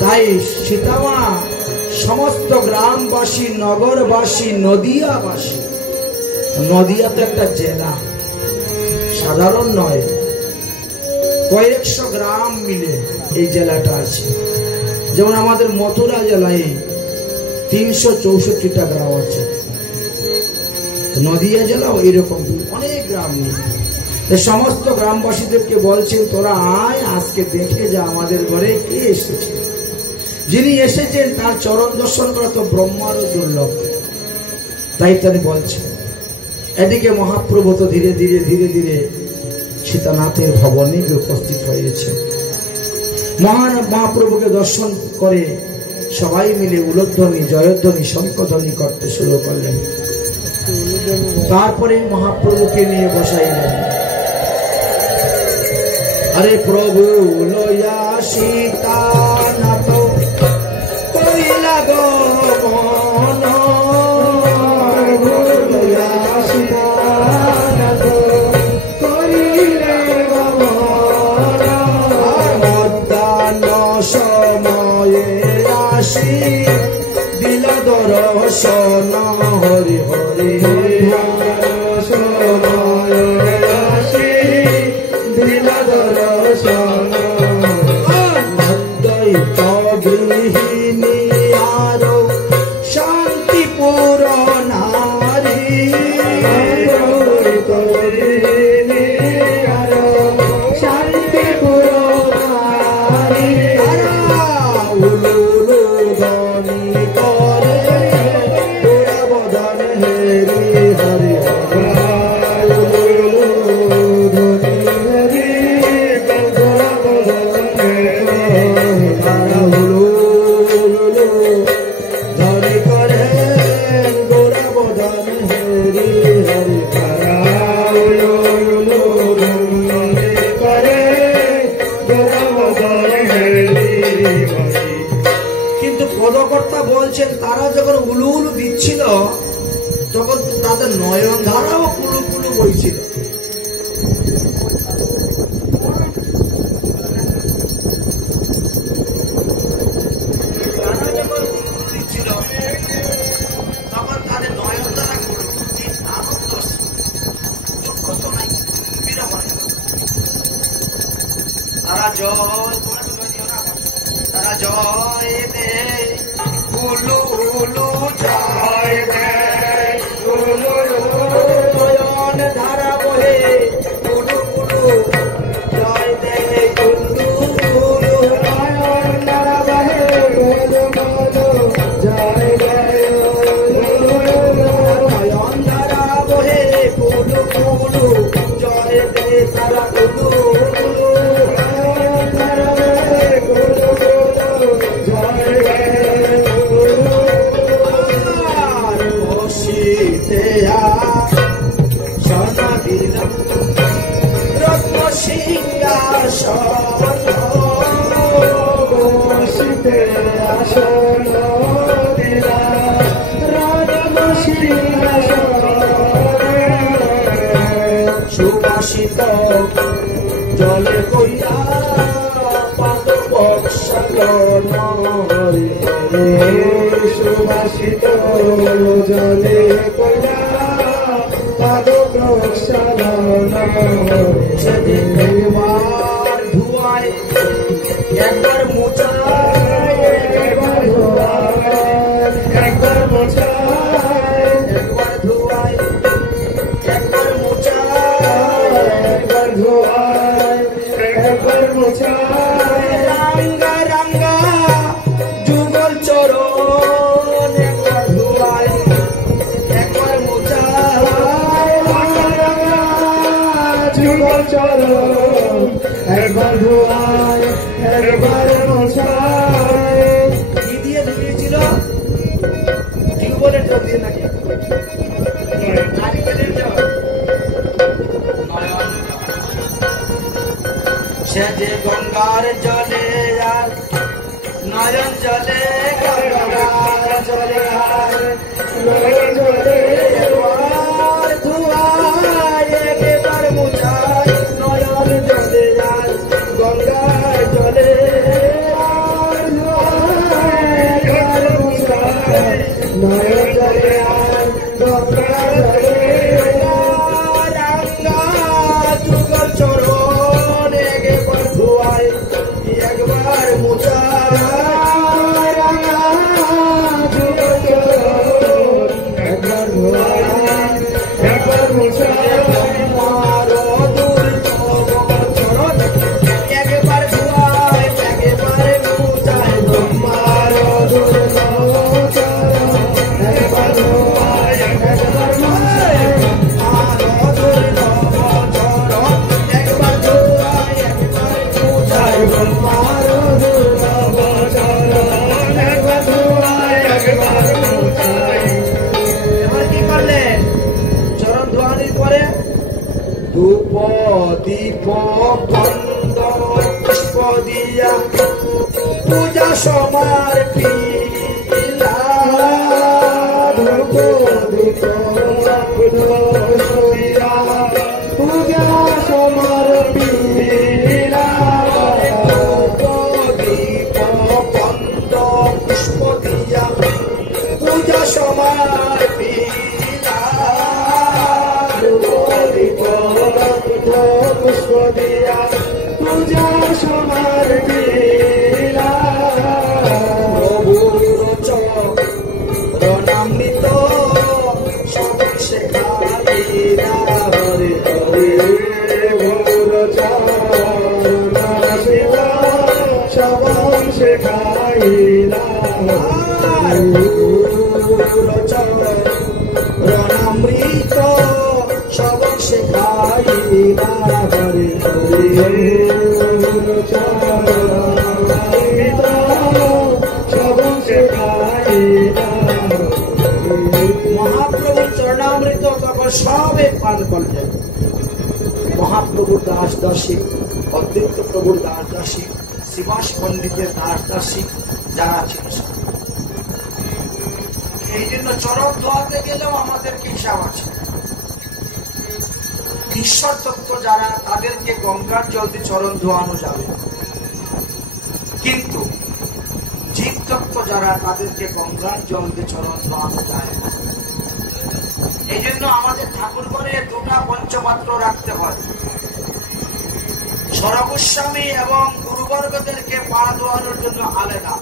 তাই সীতামা সমস্ত গ্রামবাসী নগরবাসী নদিয়াবাসী নদিয়া তো একটা জেলা, সাধারণ নয়, কয়েকশো গ্রাম মিলে এই জেলাটা আছে। যেমন আমাদের মথুরা জেলায় 364টা গ্রাম আছে, নদিয়া জেলাও এইরকম অনেক গ্রাম নেই। সমস্ত গ্রামবাসীদেরকে বলছেন তোরা আয়, আজকে দেখে যা আমাদের ঘরে কে এসেছে। যিনি এসেছেন তার চরণ দর্শন করা তো ব্রহ্মারও দুর্লভ, তাই তিনি বলছেন। এদিকে মহাপ্রভু তো ধীরে ধীরে ধীরে ধীরে সীতানাথের ভবনে উপস্থিত হয়েছে। মহাপ্রভুকে দর্শন করে সবাই মিলে উলধ্বনি, জয়ধ্বনি, শঙ্খধ্বনি করতে শুরু করলেন। তারপরে মহাপ্রভুকে নিয়ে বসাইলেন। আরে প্রভু লয়া সীতানাথ কইলা গমন, লয়া সীতানাথ কইলে গমন, মধ্যাহ্ন সময়ে আসি দিল দর্শন, হরি হরি সময়ে আসি দিল দর্শন, অদ্বৈত গৃহিণী আরো শান্তিপুর নারী, অদ্বৈত গৃহিণী আরো শান্তিপুর নারী, উলুলু ধ্বনি করে বদন হেরি হরি কিন্তু পদকর্তা বলছেন তারা যখন উলু উলু দিচ্ছিল তখন তাদের নয়ন ধারাও কুলু কুলু বইছিল। তারা যখন উলু উলু দিচ্ছিল তখন তাদের নয়ন ধারা কুলু আনন্দ, দুঃখ তো নাই, বিরহ নাই। তারা জয় দে উলু উলু জয় দে, উলু নয়ন ধারা বহে উলু উলু জয় দে, উলু উলু নয়ন ধারা বহে উলু উলু জয় দে, নয়ন ধারা বহে উলু উলু জয় দে, তারা উলু উলু নয়ন ধারা বহে উলু উলু জয় দে, রত্ন সিংহাসন, বসিতে আসন দিলা রত্ন সিংহাসন, সুবাসিত জলে কইয়া পাদ বৎসলন, সুবাসিত জলে কইয়া পাদ বৎসলন, সেদিন একবার ধুয়ায় একবার মোচায়, একবার ধুয়ায় একবার মোচায়, একবার ধুয়ায় একবার মোচায়, একবার ধুয়ায় একবার মোচায়, রাঙ্গা রাঙ্গা যুগল চরণ, একবার ধুয়ায় একবার মোচায়, যুগল চরণ একবার ধুয়ায় একবার মোছায়। কি দিয়ে ধুয়েছিল? টিউবওয়েলের জল দিয়ে নাকি নারিকেলের জল? সে যে গঙ্গার জলে আর নয়ন জলে, গঙ্গার জলে আর নয়ন জলে, একবার ধুয়ায় একবার মোছায়, নয়ন জলে আর গঙ্গার জলে আর ধুয়ায় একবার মোছায়, নয়ন জলে আর গঙ্গার জলে, ধূপ দীপ বন্ধ পুষ্প দিয়া পূজা সমার পিলা ধূপ দীপ দিয়া পূজা সমার পিলা ধূপ দীপ বন্ধ পুষ্প দিয়া পূজা সমার পিলা পুষ্প দিয়া পূজা সমার পিলা প্রভুর চরণামৃত সব শেখাইলা হরে হরে ভোর চারণা সেবা সবং শেখাইলা রণামৃত সব শেখাইলা হরে হরে সবং শেখাইলা মহাপ্রভুর চরণামৃত তখন সবে পান করলেন। মহাপ্রভুর দাস দাসী, অদ্বৈত প্রভুর দাস দাসী, শিবাস পণ্ডিতের দাস দাসী যারা ছিল সব। এই জন্য চরণ ধোয়াতে গেলেও আমাদেরকে হিসাব আছে। ঈশ্বর তত্ত্ব যারা তাদেরকে গঙ্গার জল দিয়ে চরণ ধোয়ানো যাবে, কিন্তু জীব তত্ত্ব যারা তাদেরকে গঙ্গার জল দিয়ে চরণ ধোয়ানো যায় না। এই জন্য আমাদের ঠাকুর ঘরে দুটা পঞ্চপাত্র রাখতে হয়। সরগোস্বামী এবং গুরুবর্গদেরকে পা ধোয়ানোর জন্য আলাদা।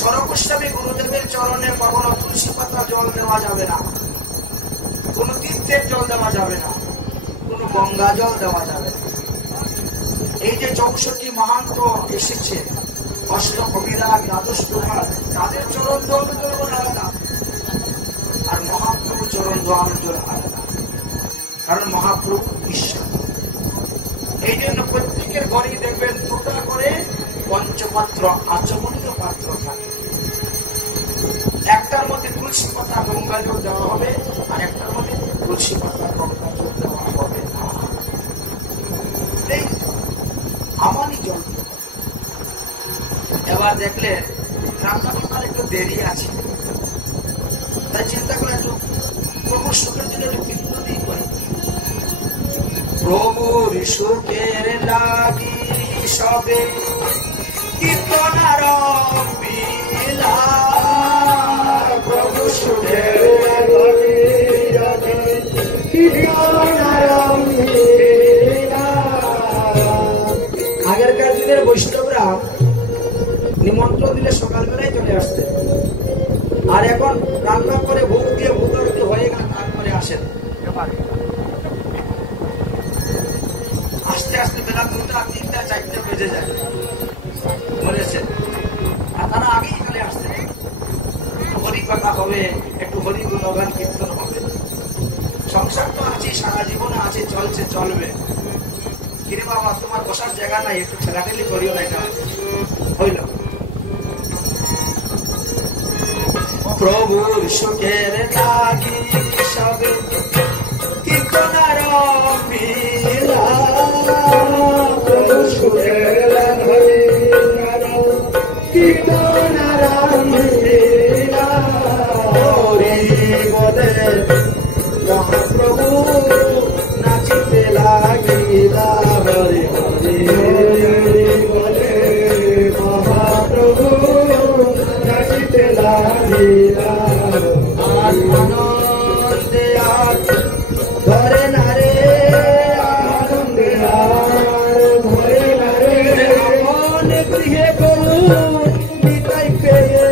সরগোস্বামী গুরুদেবের চরণে কখনো তুলসী পাতা জল দেওয়া যাবে না, কোন তীর্থের জল দেওয়া যাবে না, কোন গঙ্গা জল দেওয়া যাবে না। এই যে 64 মহান্ত এসেছে, অষ্ট কবিরা, দ্বাদশ প্রকার, তাদের চরণ ধোয়ানোর জন্য আলাদা, আর মহাপ্রভু চরণ ধোয়ানোর জন্য আলাদা। কারণ মহাপ্রভু ঈশ্বর। এই জন্য প্রত্যেকের ঘরেই দেখবেন দুটা করে পঞ্চপাত্র, আচমনীয় পাত্র থাকে। একটার মধ্যে তুলসী পাতা গঙ্গা জল দেওয়া হবে, আর একটার মধ্যে তুলসী পাতা গঙ্গা জল দেওয়া হবে না। আমারই জল। এবার দেখলে রান্না বান্নার একটু দেরি আছে, তাই চিন্তা করে একটু প্রভুর সুখের জন্য একটু কীর্তনই করি। প্রভুর সুখের লাগি সবে কীর্তন আরম্ভিলা, প্রভু সুখের লাগি কীর্তন আরম্ভিলা। আগেরকার দিনের বৈষ্ণবরা নিমন্ত্রণ দিলে সকালবেলায় চলে আসতে, আর এখন রান্না করে ভোগ দিয়ে ভোগারতি হয়ে গেলে তারপরে আসেন। আস্তে আস্তে বেলা 2টা, 3টা, 4টে বেজে যায়, বলেছেন। আর তারা আগেই চলে আসছে, হরি কথা হবে, একটু হরি গুণগান কীর্তন হবে। সংসার তো আছে, সারা জীবনে আছে, চলছে, চলবে। কিরে বাবা, তোমার বসার জায়গা নাই, একটু ঠেলাঠেলি করিও না, এটা হইল। প্রভুর সুখের লাগি সবে কীর্তন আরম্ভিলা, প্রভু সুখের লাগি কীর্তন আরম্ভিলা। হরি বলে মহাপ্রভু নাচিতে লাগিলা, হরে হরে বলে মহাপ্রভু নাচিতে লাগিলা। আনন্দে আর ধরে না রে, আনন্দে আর ধরে না রে, আপন গৃহে গরু নিতাই পেয়ে,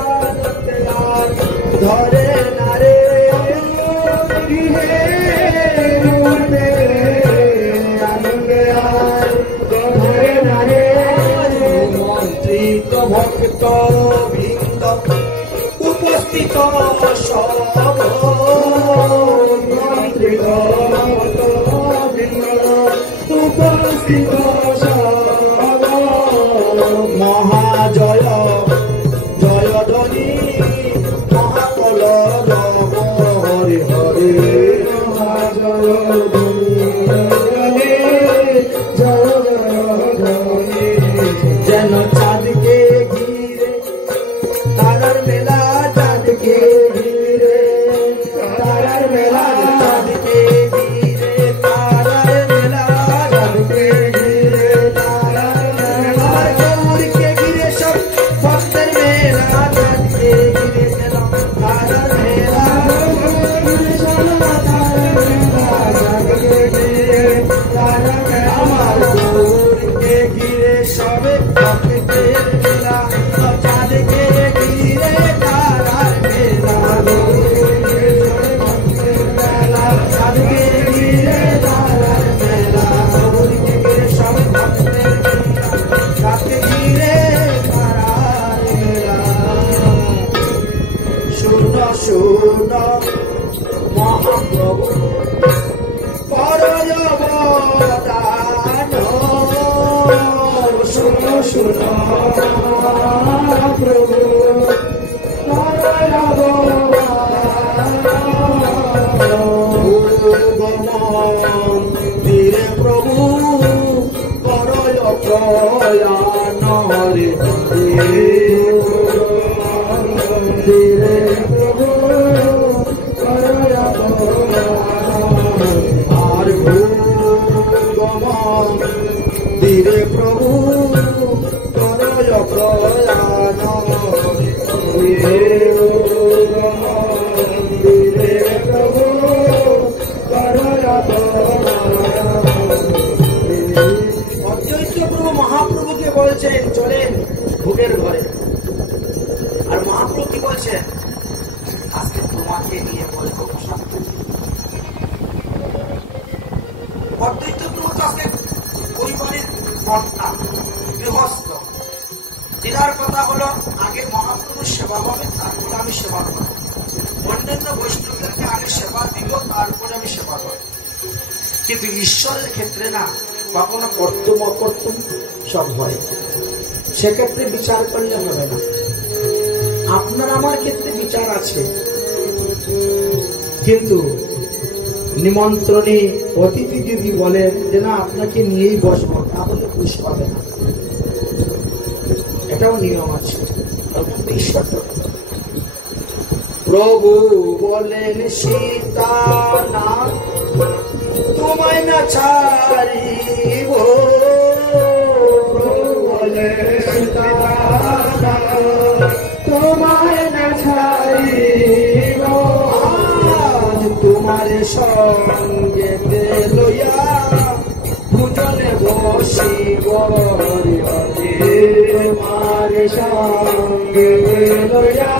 আনন্দে আর ধরে না রে, গৃহে রূপে আনন্দে আর ধরে না রে। মন্ত্রিত ভক্ত বৃন্দ উপস্থিত সব, মন্ত্রিত ভক্ত বৃন্দ উপস্থিত সব, মহাজয় জয় ধ্বনি মহাকল, হরে হরে মহাজয় যেন চাঁদকে ঘিরে তারার মেলা, চাঁদকে ঘিরে তারার মেলা, চাঁদকে ঘিরে তারার মেলা, চাঁদকে ঘিরে তারার মেলা, গৌরকে ঘিরে সব ভক্তের মেলা, চাঁদকে ঘিরে তারার মেলা, চাঁদকে ঘিরে তারার মেলা, আমার গৌরকে ঘিরে সবে ভক্তের মেলা, চাঁদকে ঘিরে তারার মেলা, চাঁদকে ঘিরে তারার মেলা, গৌরকে ঘিরে সবে ভক্তের মেলা, চাঁদকে ঘিরে তারার মেলা। শুন শুন মহাপ্রভু শুন শুন প্রভু ধীরে প্রভু করয় প্রয়াণ রে ধীরে প্রভু করয় আর গমন ধীরে প্রভু করয় প্রয়াণ ধীরে প্রভু করয় অদ্বৈত প্রভু মহাপ্রভুকে বলছেন চলেন ভোগের ঘরে, আর মহাপ্রভু কি বলছেন আজকে তোমাকে নিয়ে বলবো প্রসাদ। অদ্বৈত প্রভু তো আজকে পরিবারের কর্তা গৃহস্থ, যেটার কথা হলো আগে মহাপ্রভুর সেবা হবে, তারপরে আমি সেবা করব, অন্যান্য বৈষ্ণবদেরকে আগে সেবা দিব, তারপরে আমি সেবা করব। কিন্তু ঈশ্বরের ক্ষেত্রে না, কখনো কর্তম অকর্তম সব হয়, সেক্ষেত্রে বিচার করলে হবে না। আপনার আমার ক্ষেত্রে বিচার আছে, কিন্তু নিমন্ত্রণে অতিথি যদি বলেন যে না আপনাকে নিয়েই বসবো, তাহলে খুশ পাবে না, এটাও নিয়ম আছে। ঈশ্বর প্রভু বলেন সীতা না তোমায় না ছাড়িব, প্রভু বলেন সীতা না তোমায় না ছাড়িব, তোমার সঙ্গে লইয়া ভুজনে বসিব, তোমার সঙ্গে লইয়া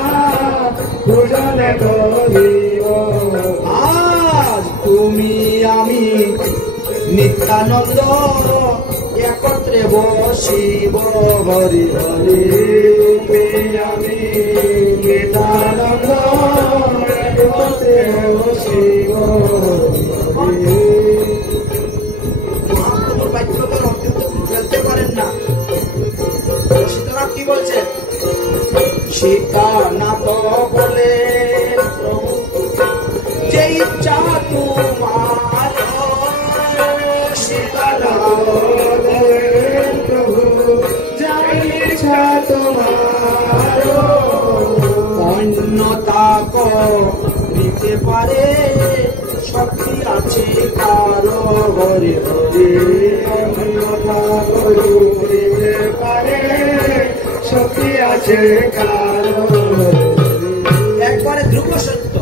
ভুজনে বসিব, আজ তুমি আমি নিত্যানন্দ একত্রে বসিব, হরি হরি আমি নিত্যানন্দ একত্রে বসিব। মহাপ্রভুর বাক্যকে ফেলতে পারেন না। সীতানাথ কি বলছেন? সীতানাথ বলে প্রভু যে ইচ্ছা তোমার, সীতানাথ বলেন প্রভু যে ইচ্ছা তোমার, অন্যতা নিতে পারে শক্তি আছে কারো, হরে হরে অন্যতা নিতে পারে শক্তি আছে কারো। একবারে ধ্রুব সত্য,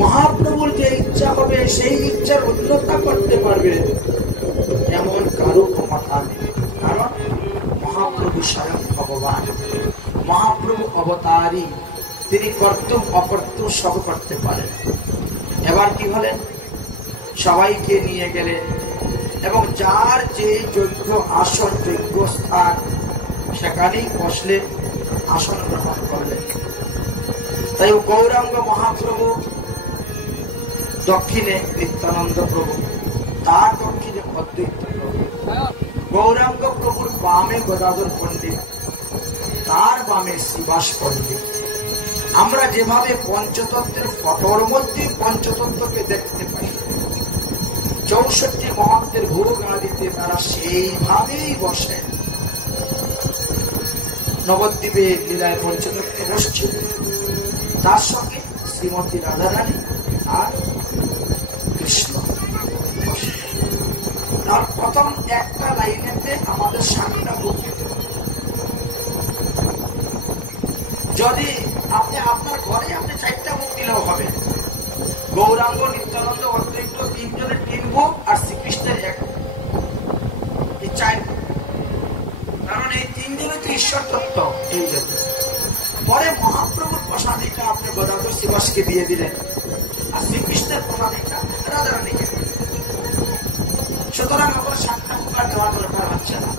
মহাপ্রভুর যে ইচ্ছা হবে সেই ইচ্ছার অন্যতা করতে পারবে এমন কারো ক্ষমতা নেই, কারণ মহাপ্রভু স্বয়ং ভগবান, মহাপ্রভু অবতারী, তিনি কর্তব্য অকর্তব্য সব করতে পারেন। এবার কি হলেন, সবাইকে নিয়ে গেলেন এবং যার যে যোগ্য আসন যোগ্য স্থান সেখানেই বসলে আসন গ্রহণ করলেন। তাই গৌরাঙ্গ মহাপ্রভু দক্ষিণে নিত্যানন্দ প্রভু, তার দক্ষিণে অদ্বৈত প্রভু, গৌরাঙ্গ প্রভুর বামে গদাধর পণ্ডিত, তার বামে শ্রীবাস পণ্ডিত। আমরা যেভাবে পঞ্চতত্ত্বের ফটোর মধ্যে পঞ্চতত্ত্বকে দেখতে পাই, 64 মহান্তের ভোগ আদিতে তারা সেইভাবেই বসে নবদ্বীপে লীলায় পঞ্চতত্ত্বে বসছিল। তার সঙ্গে শ্রীমতী রাধারানী আর কৃষ্ণ। তার প্রথম একটা লাইনেতে আমাদের 7টা ভোগ পেতে হবে। যদি আপনি আপনার ঘরে আপনি 4টা ভোগ দিলেও হবে। গৌরাঙ্গ, নিত্যানন্দ, অদ্বৈত 3 জনের 3 ভোগ আর শ্রীকৃষ্ণের 1 ভোগ, এই 4 ভোগ। কারণ এই 3 জনই তো ঈশ্বর তত্ত্ব। এই জন্য পরে মহাপ্রভুর প্রসাদিকা আপনি গদাধর শিবাসকে দিয়ে দিলেন আর শ্রীকৃষ্ণের প্রসাদিকা রাধারানীকে। সুতরাং আমার 7টা ভোগ আর দেওয়ার দরকার হচ্ছে না,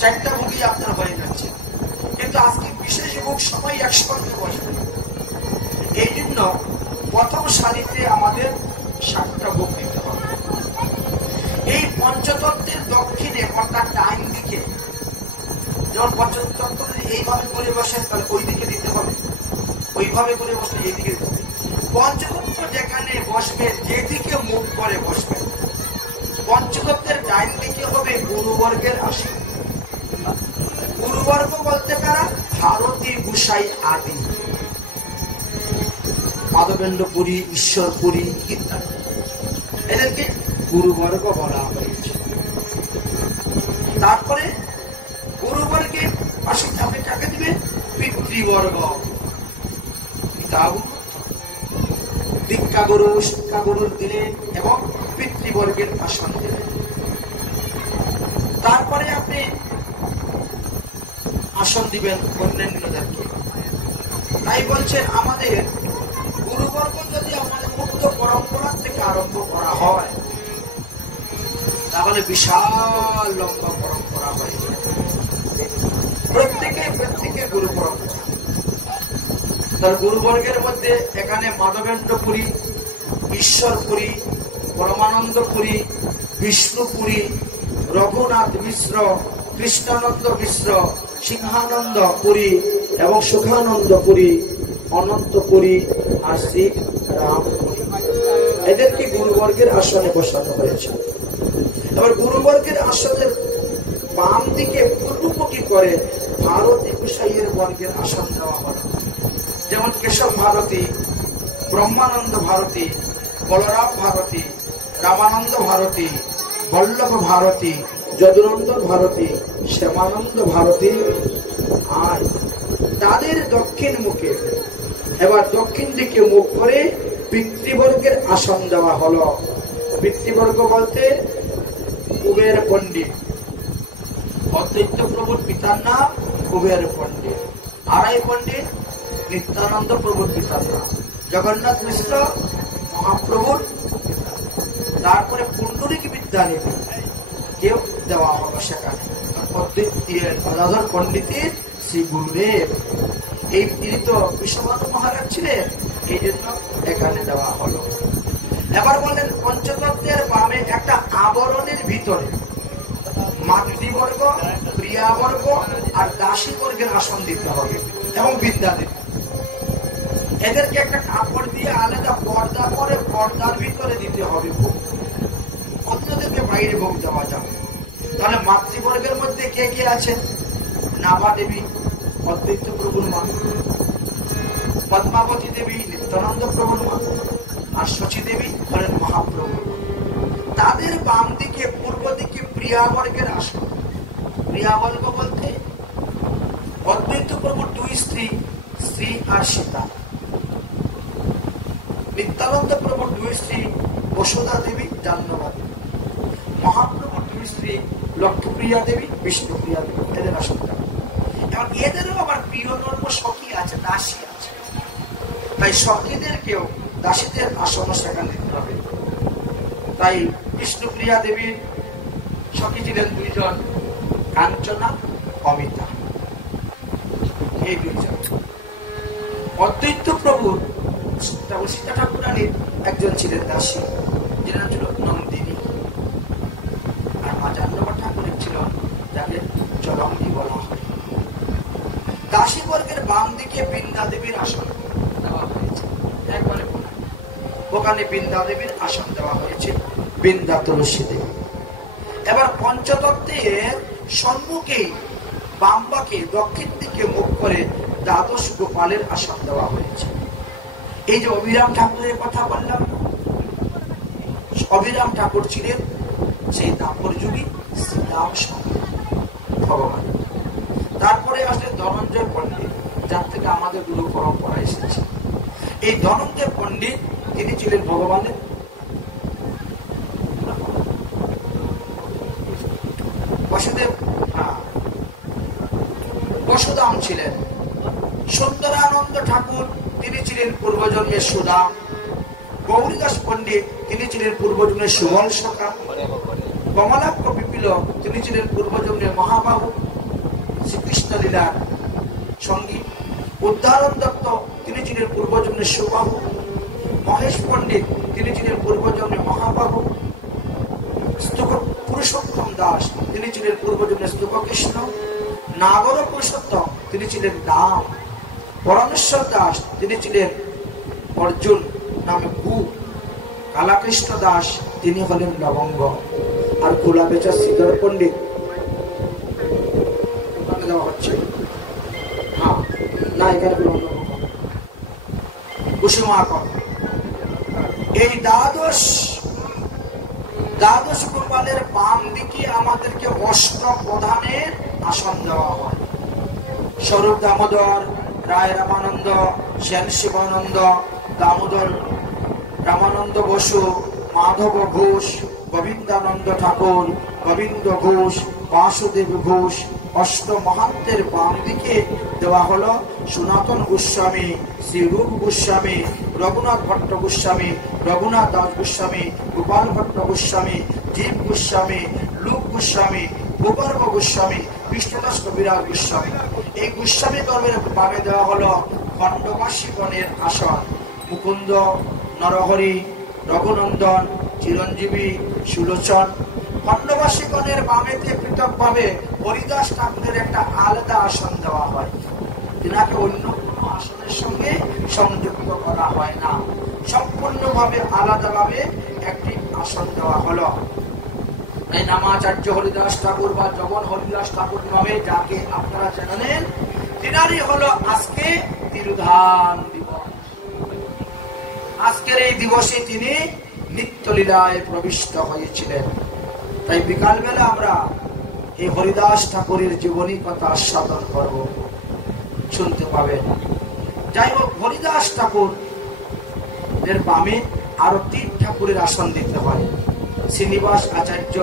4টা ভোগই আপনার হয়ে যাচ্ছে। কিন্তু আজকে বিশেষ ভোগ সবাই একসঙ্গে বসবে, এই জন্য প্রথম সারিতে আমাদের 7টা ভোগ দিতে হবে। এই পঞ্চতত্ত্বের দক্ষিণে অর্থাৎ ডাইন দিকে, যেমন পঞ্চতত্ত্ব এইভাবে করে বসেন তাহলে ওই দিকে দিতে হবে, ওইভাবে করে বসলে এই দিকে দিতে হবে। পঞ্চতত্ত্ব যেখানে বসবে, যেদিকে মুখ করে বসবে, পঞ্চতত্ত্বের ডাইন দিকে হবে গুরুবর্গের আসন। গুরুবর্গ বলতে কারা? ভারতী, গুসাই আদি, মাধবেন্দ্রপুরী, ঈশ্বরপুরী ইত্যাদি, এদেরকে গুরুবর্গ বলা হয়েছে। তারপরে গুরুবর্গের পাশে আপনি কাকে দিবে? পিতৃবর্গ, পিতাগুরু, দীক্ষাগুরু, শিক্ষাগুরুর দিলেন এবং পিতৃবর্গের আসন দিলেন। তারপরে আপনি আসন দিবেন অন্যান্যদেরকে। তাই বলছেন আমাদের গুরুবর্গ যদি আমাদের মুক্ত পরম্পরা থেকে আরম্ভ করা হয় তাহলে বিশাল লম্বা পরম্পরা হয়ে যায়। প্রত্যেকে গুরু পরম্পরা। তার গুরুবর্গের মধ্যে এখানে মাধবেন্দ্রপুরী, ঈশ্বরপুরী, পরমানন্দপুরী, বিষ্ণুপুরী, রঘুনাথ মিশ্র, কৃষ্ণানন্দ মিশ্র, সিংহানন্দ পুরী এবং সুখানন্দ পুরী, অনন্তপুরী আর শ্রী রাম, এদেরকে গুরুবর্গের আসনে বসানো হয়েছে। এবার গুরুবর্গের আসনের বাম দিকে পূর্বমুখী করে ভারতী গুসাইয়ের বর্গের আসন দেওয়া হলো। যেমন কেশব ভারতী, ব্রহ্মানন্দ ভারতী, বলরাম ভারতী, রামানন্দ ভারতী, বল্লভ ভারতী, যদুনন্দন ভারতী, শ্যামানন্দ ভারতী। আর তাদের দক্ষিণ মুখে, এবার দক্ষিণ দিকে মুখ করে পিতৃবর্গের আসন দেওয়া হলো। পিতৃবর্গ বলতে কুবের পণ্ডিত, অদ্বৈত প্রভুর পিতার নাম কুবের পণ্ডিত, আড়াই পণ্ডিত নিত্যানন্দ প্রভুর পিতার নাম, জগন্নাথ মিশ্র মহাপ্রভুর, তারপরে পুণ্ডরিক বিদ্যানিধি কেউ দেওয়া হলো সেখানে। গদাধর পণ্ডিতের শ্রী গুরুদেব, এই তিনি তো বিশ্বমানব মহারাজ ছিলেন, এই জন্য এখানে দেওয়া হলো। এবার বলেন পঞ্চতত্ত্বের বামে একটা আবরণের ভিতরে মাতৃবর্গ, প্রিয়াবর্গ আর দাসী বর্গের আসন দিতে হবে এবং বিদ্যাদিত্য। এদেরকে একটা কাপড় দিয়ে আলাদা পর্দা করে পর্দার ভিতরে দিতে হবে ভোগ, অন্যদেরকে বাইরে ভোগ দেওয়া যাবে। তাহলে মাতৃবর্গের মধ্যে কে কে আছেন? নাভা দেবী অদ্বৈত প্রভুর মা, পদ্মাবতী দেবী নিত্যানন্দ প্রভুর মা, আর শচী দেবী হলেন মহাপ্রভু। তাদের বাম দিকে পূর্ব দিকে প্রিয়াবর্গের আসন। প্রিয়াবর্গ বলতে অদ্বৈত প্রভুর 2 স্ত্রী, শ্রী আর সীতা, নিত্যানন্দ প্রভুর 2 স্ত্রী, বসুধা দেবী, জাহ্নবী, মহাপ্রভুর 2 স্ত্রী, লক্ষ্মীপ্রিয়া দেবী, বিষ্ণুপ্রিয়া দেবী, এদের আসন। এবং এদেরও আবার প্রিয় নর্ম সখী আছে, দাসী আছে। তাই সখীদেরকেও দাসীদের আসন সেখানে দিতে হবে। তাই বিষ্ণুপ্রিয়া দেবীর সখী ছিলেন 2 জন, কাঞ্চনা, অমিতা, এই 2 জন। অদ্বৈত প্রভুর সীতা ঠাকুরানীর একজন ছিলেন দাসী, যিনি ছিল নন্দিনী। আর মা জাহ্নবী ঠাকুরের ছিল যাকে চরঙ্গী বলা হয়। দাসী বর্গের বাম দিকে বৃন্দা দেবীর আসন দেওয়া হয়েছে, একবারে ওখানে বৃন্দা দেবীর আসন দেওয়া হয়েছে। বৃন্দা তুলসী দেবী। এবার পঞ্চতত্ত্বের সম্মুখে বামবাকে দক্ষিণ দিকে মুখ করে দ্বাদশ গোপালের আসন দেওয়া হয়েছে। এই যে অভিরাম ঠাকুরের কথা বললাম, অভিরাম ঠাকুর ছিলেন সেই দাপর যুগী শ্রীরাম ভগবান। তারপরে আসলে ধনঞ্জয় পণ্ডিত, যার থেকে আমাদের গুরু পরম্পরা এসেছে। এই ধনঞ্জয় পণ্ডিত তিনি ছিলেন ভগবানের বসুদাম ছিলেন। সুন্দরানন্দ ঠাকুর তিনি ছিলেন পূর্বজন্মের সুদাম। গৌরীদাস পণ্ডিত তিনি ছিলেন পূর্বজন্মের সুবল সখা। কমলাক্ষ বিপিল তিনি ছিলেন পূর্বজন্মের মহাবাহু শ্রীকৃষ্ণ লীলার সঙ্গী। উদ্ধারণ দত্ত তিনি ছিলেন পূর্বজন্মের সুবাহু। মহেশ পণ্ডিত তিনি ছিলেন পূর্বজন্মের মহাবাহু। পুরুষোত্তম দাস তিনি ছিলেন পূর্বজন্মের স্তূপ কৃষ্ণ। নাগর পুরুষোত্তম তিনি ছিলেন দাম। পরমেশ্বর দাস তিনি ছিলেন অর্জুন নামে ভূ। কালাকৃষ্ণ দাস তিনি হলেন লবঙ্গ। আর খোলা বেচা শ্রীধর পণ্ডিত দেওয়া হচ্ছে না, এখানে কুসুমাকর। এই দ্বাদশ গোপালের বাম দিকে আমাদেরকে অষ্ট প্রধানের আসন দেওয়া হয়। স্বরূপ দামোদর, রায় রামানন্দ, সেন শিবানন্দ, দামোদর রামানন্দ বসু, মাধব ঘোষ, গোবিন্দানন্দ ঠাকুর, গোবিন্দ ঘোষ, বাসুদেব ঘোষ। অষ্ট মহান্তের বাম দিকে দেওয়া হলো সনাতন গোস্বামী, শ্রীরূপ গোস্বামী, রঘুনাথ ভট্ট গোস্বামী, রঘুনাথ দাস গোস্বামী, গোপাল ভট্ট গোস্বামী, জীব গোস্বামী, লোক গোস্বামী, ভূগর্ভ গোস্বামী, বিষ্ণুদাস কবিরাজ গোস্বামী। এই গোস্বামী ধর্মের বামে দেওয়া হলো খণ্ডবাসীগণের আসন। মুকুন্দ, নরহরি, রঘুনন্দন, চিরঞ্জীবী, সুলোচন। খণ্ডবাসীগণের বামেতে পৃথক ভাবে হরিদাস ঠাকুরের একটা আলাদা আসন দেওয়া হয়। তিনাকে অন্য কোনো আসনের সঙ্গে সংযুক্ত করা হয় না, সম্পূর্ণভাবে আলাদাভাবে একটি আসন দেওয়া হলো। এই নামাচার্য হরিদাস ঠাকুর বা জগন হরিদাস ঠাকুর নামে যাকে আপনারা জানেন, তিনারই হলো আজকে তিরুধান দিবস। আজকের এই দিবসে তিনি নিত্যলীলায় প্রবিষ্ট হয়েছিলেন। তাই বিকালবেলা আমরা এই হরিদাস ঠাকুরের জীবনী কথা আস্বাদন করব, শুনতে পাবেন। যাই হোক, হরিদাস ঠাকুর এর বামে আরো 3 ঠাকুরের আসন দিতে হয়। শ্রীনিবাস আচার্য,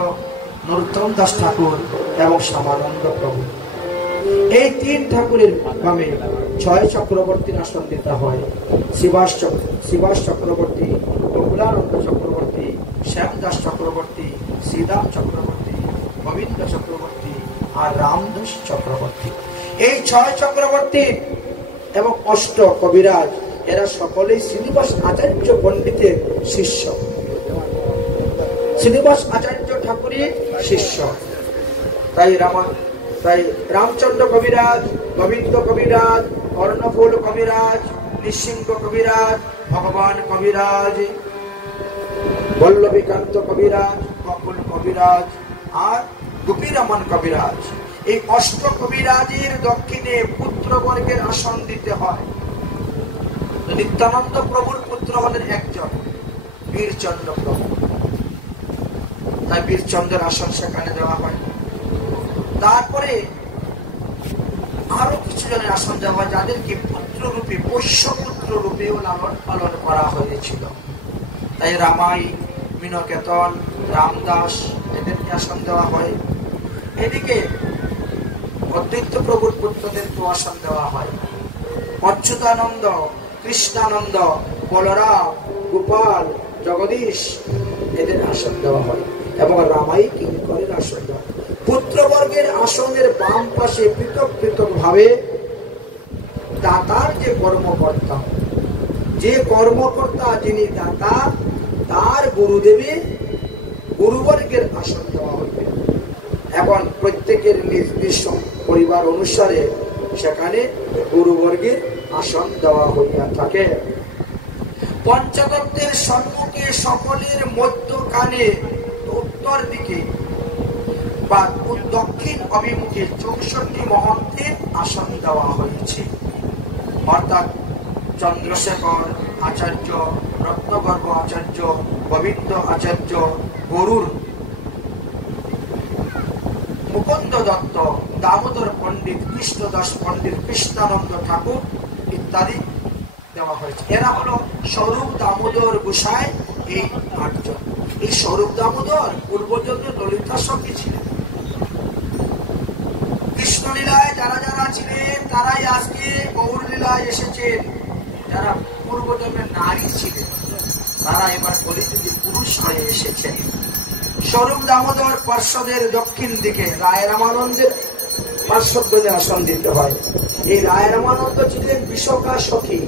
নরোত্তম দাস ঠাকুর এবং শ্যামানন্দ প্রভু। এই 3 ঠাকুরের বামে 6 চক্রবর্তীর আসন দিতে হয়। শিবাস চক্রবর্তী, গোকুলানন্দ চক্রবর্তী, শ্যামদাস চক্রবর্তী, শ্রীদাম চক্রবর্তী, গোবিন্দ চক্রবর্তী আর রামদাস চক্রবর্তী। এই 6 চক্রবর্তী এবং 8 কবিরাজ এরা সকলেই শ্রীনিবাস আচার্য পণ্ডিতের শিষ্য, শ্রীনিবাস আচার্য ঠাকুরের শিষ্য। তাই রামচন্দ্র কবিরাজ, গোবিন্দ কবিরাজ, অর্ণফুল কবিরাজ, নৃসিংহ কবিরাজ, ভগবান কবিরাজ, বল্লভীকান্ত কবিরাজ, বকুল কবিরাজ আর গোপীরমন কবিরাজ। এই 8 কবিরাজের দক্ষিণে পুত্রবর্গের আসন দিতে হয়। নিত্যানন্দ প্রভুর পুত্র হলেন একজন, বীরচন্দ্র প্রভু। তাই বীরচন্দ্রের আসন সেখানে দেওয়া হয়। তারপরে আরো কিছু জনের আসন দেওয়া হয় যাদেরকে পুত্ররূপে, পোষ্যপুত্র রূপেও লালন পালন করা হয়েছিল। তাই রামাই, মিনকেতন, রামদাস এদেরকে আসন দেওয়া হয়। এদিকে অদ্বৈত প্রভুর পুত্রদেরকে আসন দেওয়া হয়। অচ্যুতানন্দ, কৃষ্ণানন্দ, বলরাম, গোপাল, জগদীশ এদের আসন দেওয়া হয় এবং রামাই কিঙ্করের আসন দেওয়া হয়। পুত্রবর্গের আসনের বাম পাশে পৃথক পৃথক ভাবে দাতার যে কর্মকর্তা, যিনি দাতা, তার গুরুদেবে গুরুবর্গের আসন দেওয়া হইবে। এখন প্রত্যেকের নিজ নিজ পরিবার অনুসারে সেখানে গুরুবর্গের আসন দেওয়া হইয়া থাকে। পঞ্চতত্ত্বের সম্মুখে সকলের মধ্যখানে উত্তর দিকে বা দক্ষিণ অভিমুখে 64 মহন্তের আসন দেওয়া হয়েছে। অর্থাৎ চন্দ্রশেখর আচার্য, রত্নগর্ভ আচার্য, গোবিন্দ আচার্য, গরুর, মুকুন্দ দত্ত, দামোদর পণ্ডিত, কৃষ্ণদাস পণ্ডিত, কৃষ্ণানন্দ ঠাকুর ইত্যাদি দেওয়া হয়েছে। এরা হলো স্বরূপ দামোদর গোসাই। এই 8 জন। এই স্বরূপ দামোদর পূর্বজন্মে ললিতা সখী ছিলেন। কৃষ্ণলীলায় যারা যারা ছিলেন তারাই আজকে গৌর লীলায় এসেছেন। যারা পূর্বজন্মে নারী ছিলেন তারা এবার কলিযুগে পুরুষ হয়ে এসেছেন। স্বরূপ দামোদর পার্শ্বদের দক্ষিণ দিকে রায় রামানন্দের পার্শ্বদের আসন দিতে হয়। এই রায় রামানন্দ ছিলেন বিশাখা সখী,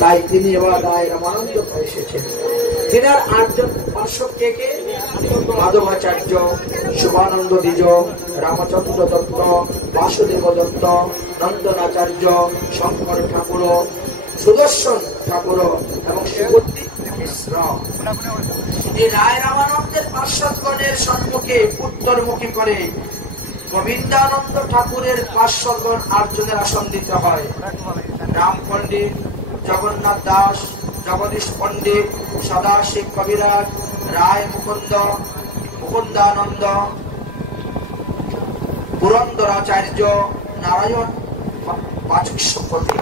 তাই তিনি এবার রায় রামানন্দ এসেছেন। তিনার 8 জন পার্শ্ব থেকে মাধবাচার্য, শুভানন্দ দ্বিজ, রামচন্দ্র দত্ত, বাসুদেব দত্ত, নন্দনাচার্য, শঙ্কর ঠাকুর, সুদর্শন ঠাকুর এবং সুবুদ্ধি মিশ্র। এই রায় রামানন্দের পার্শ্বগণের সম্মুখে উত্তরমুখী করে গোবিন্দানন্দ ঠাকুরের পার্শ্বগণ 8 জনের আসন দিতে হয়। রাম পণ্ডিত, জগন্নাথ দাস, জগদীশ পণ্ডিত, সদাশিব কবিরাজ, রায় মুকুন্দ, মুকুন্দানন্দ, পুরন্দরাচার্য, নারায়ণ বাচস্পতি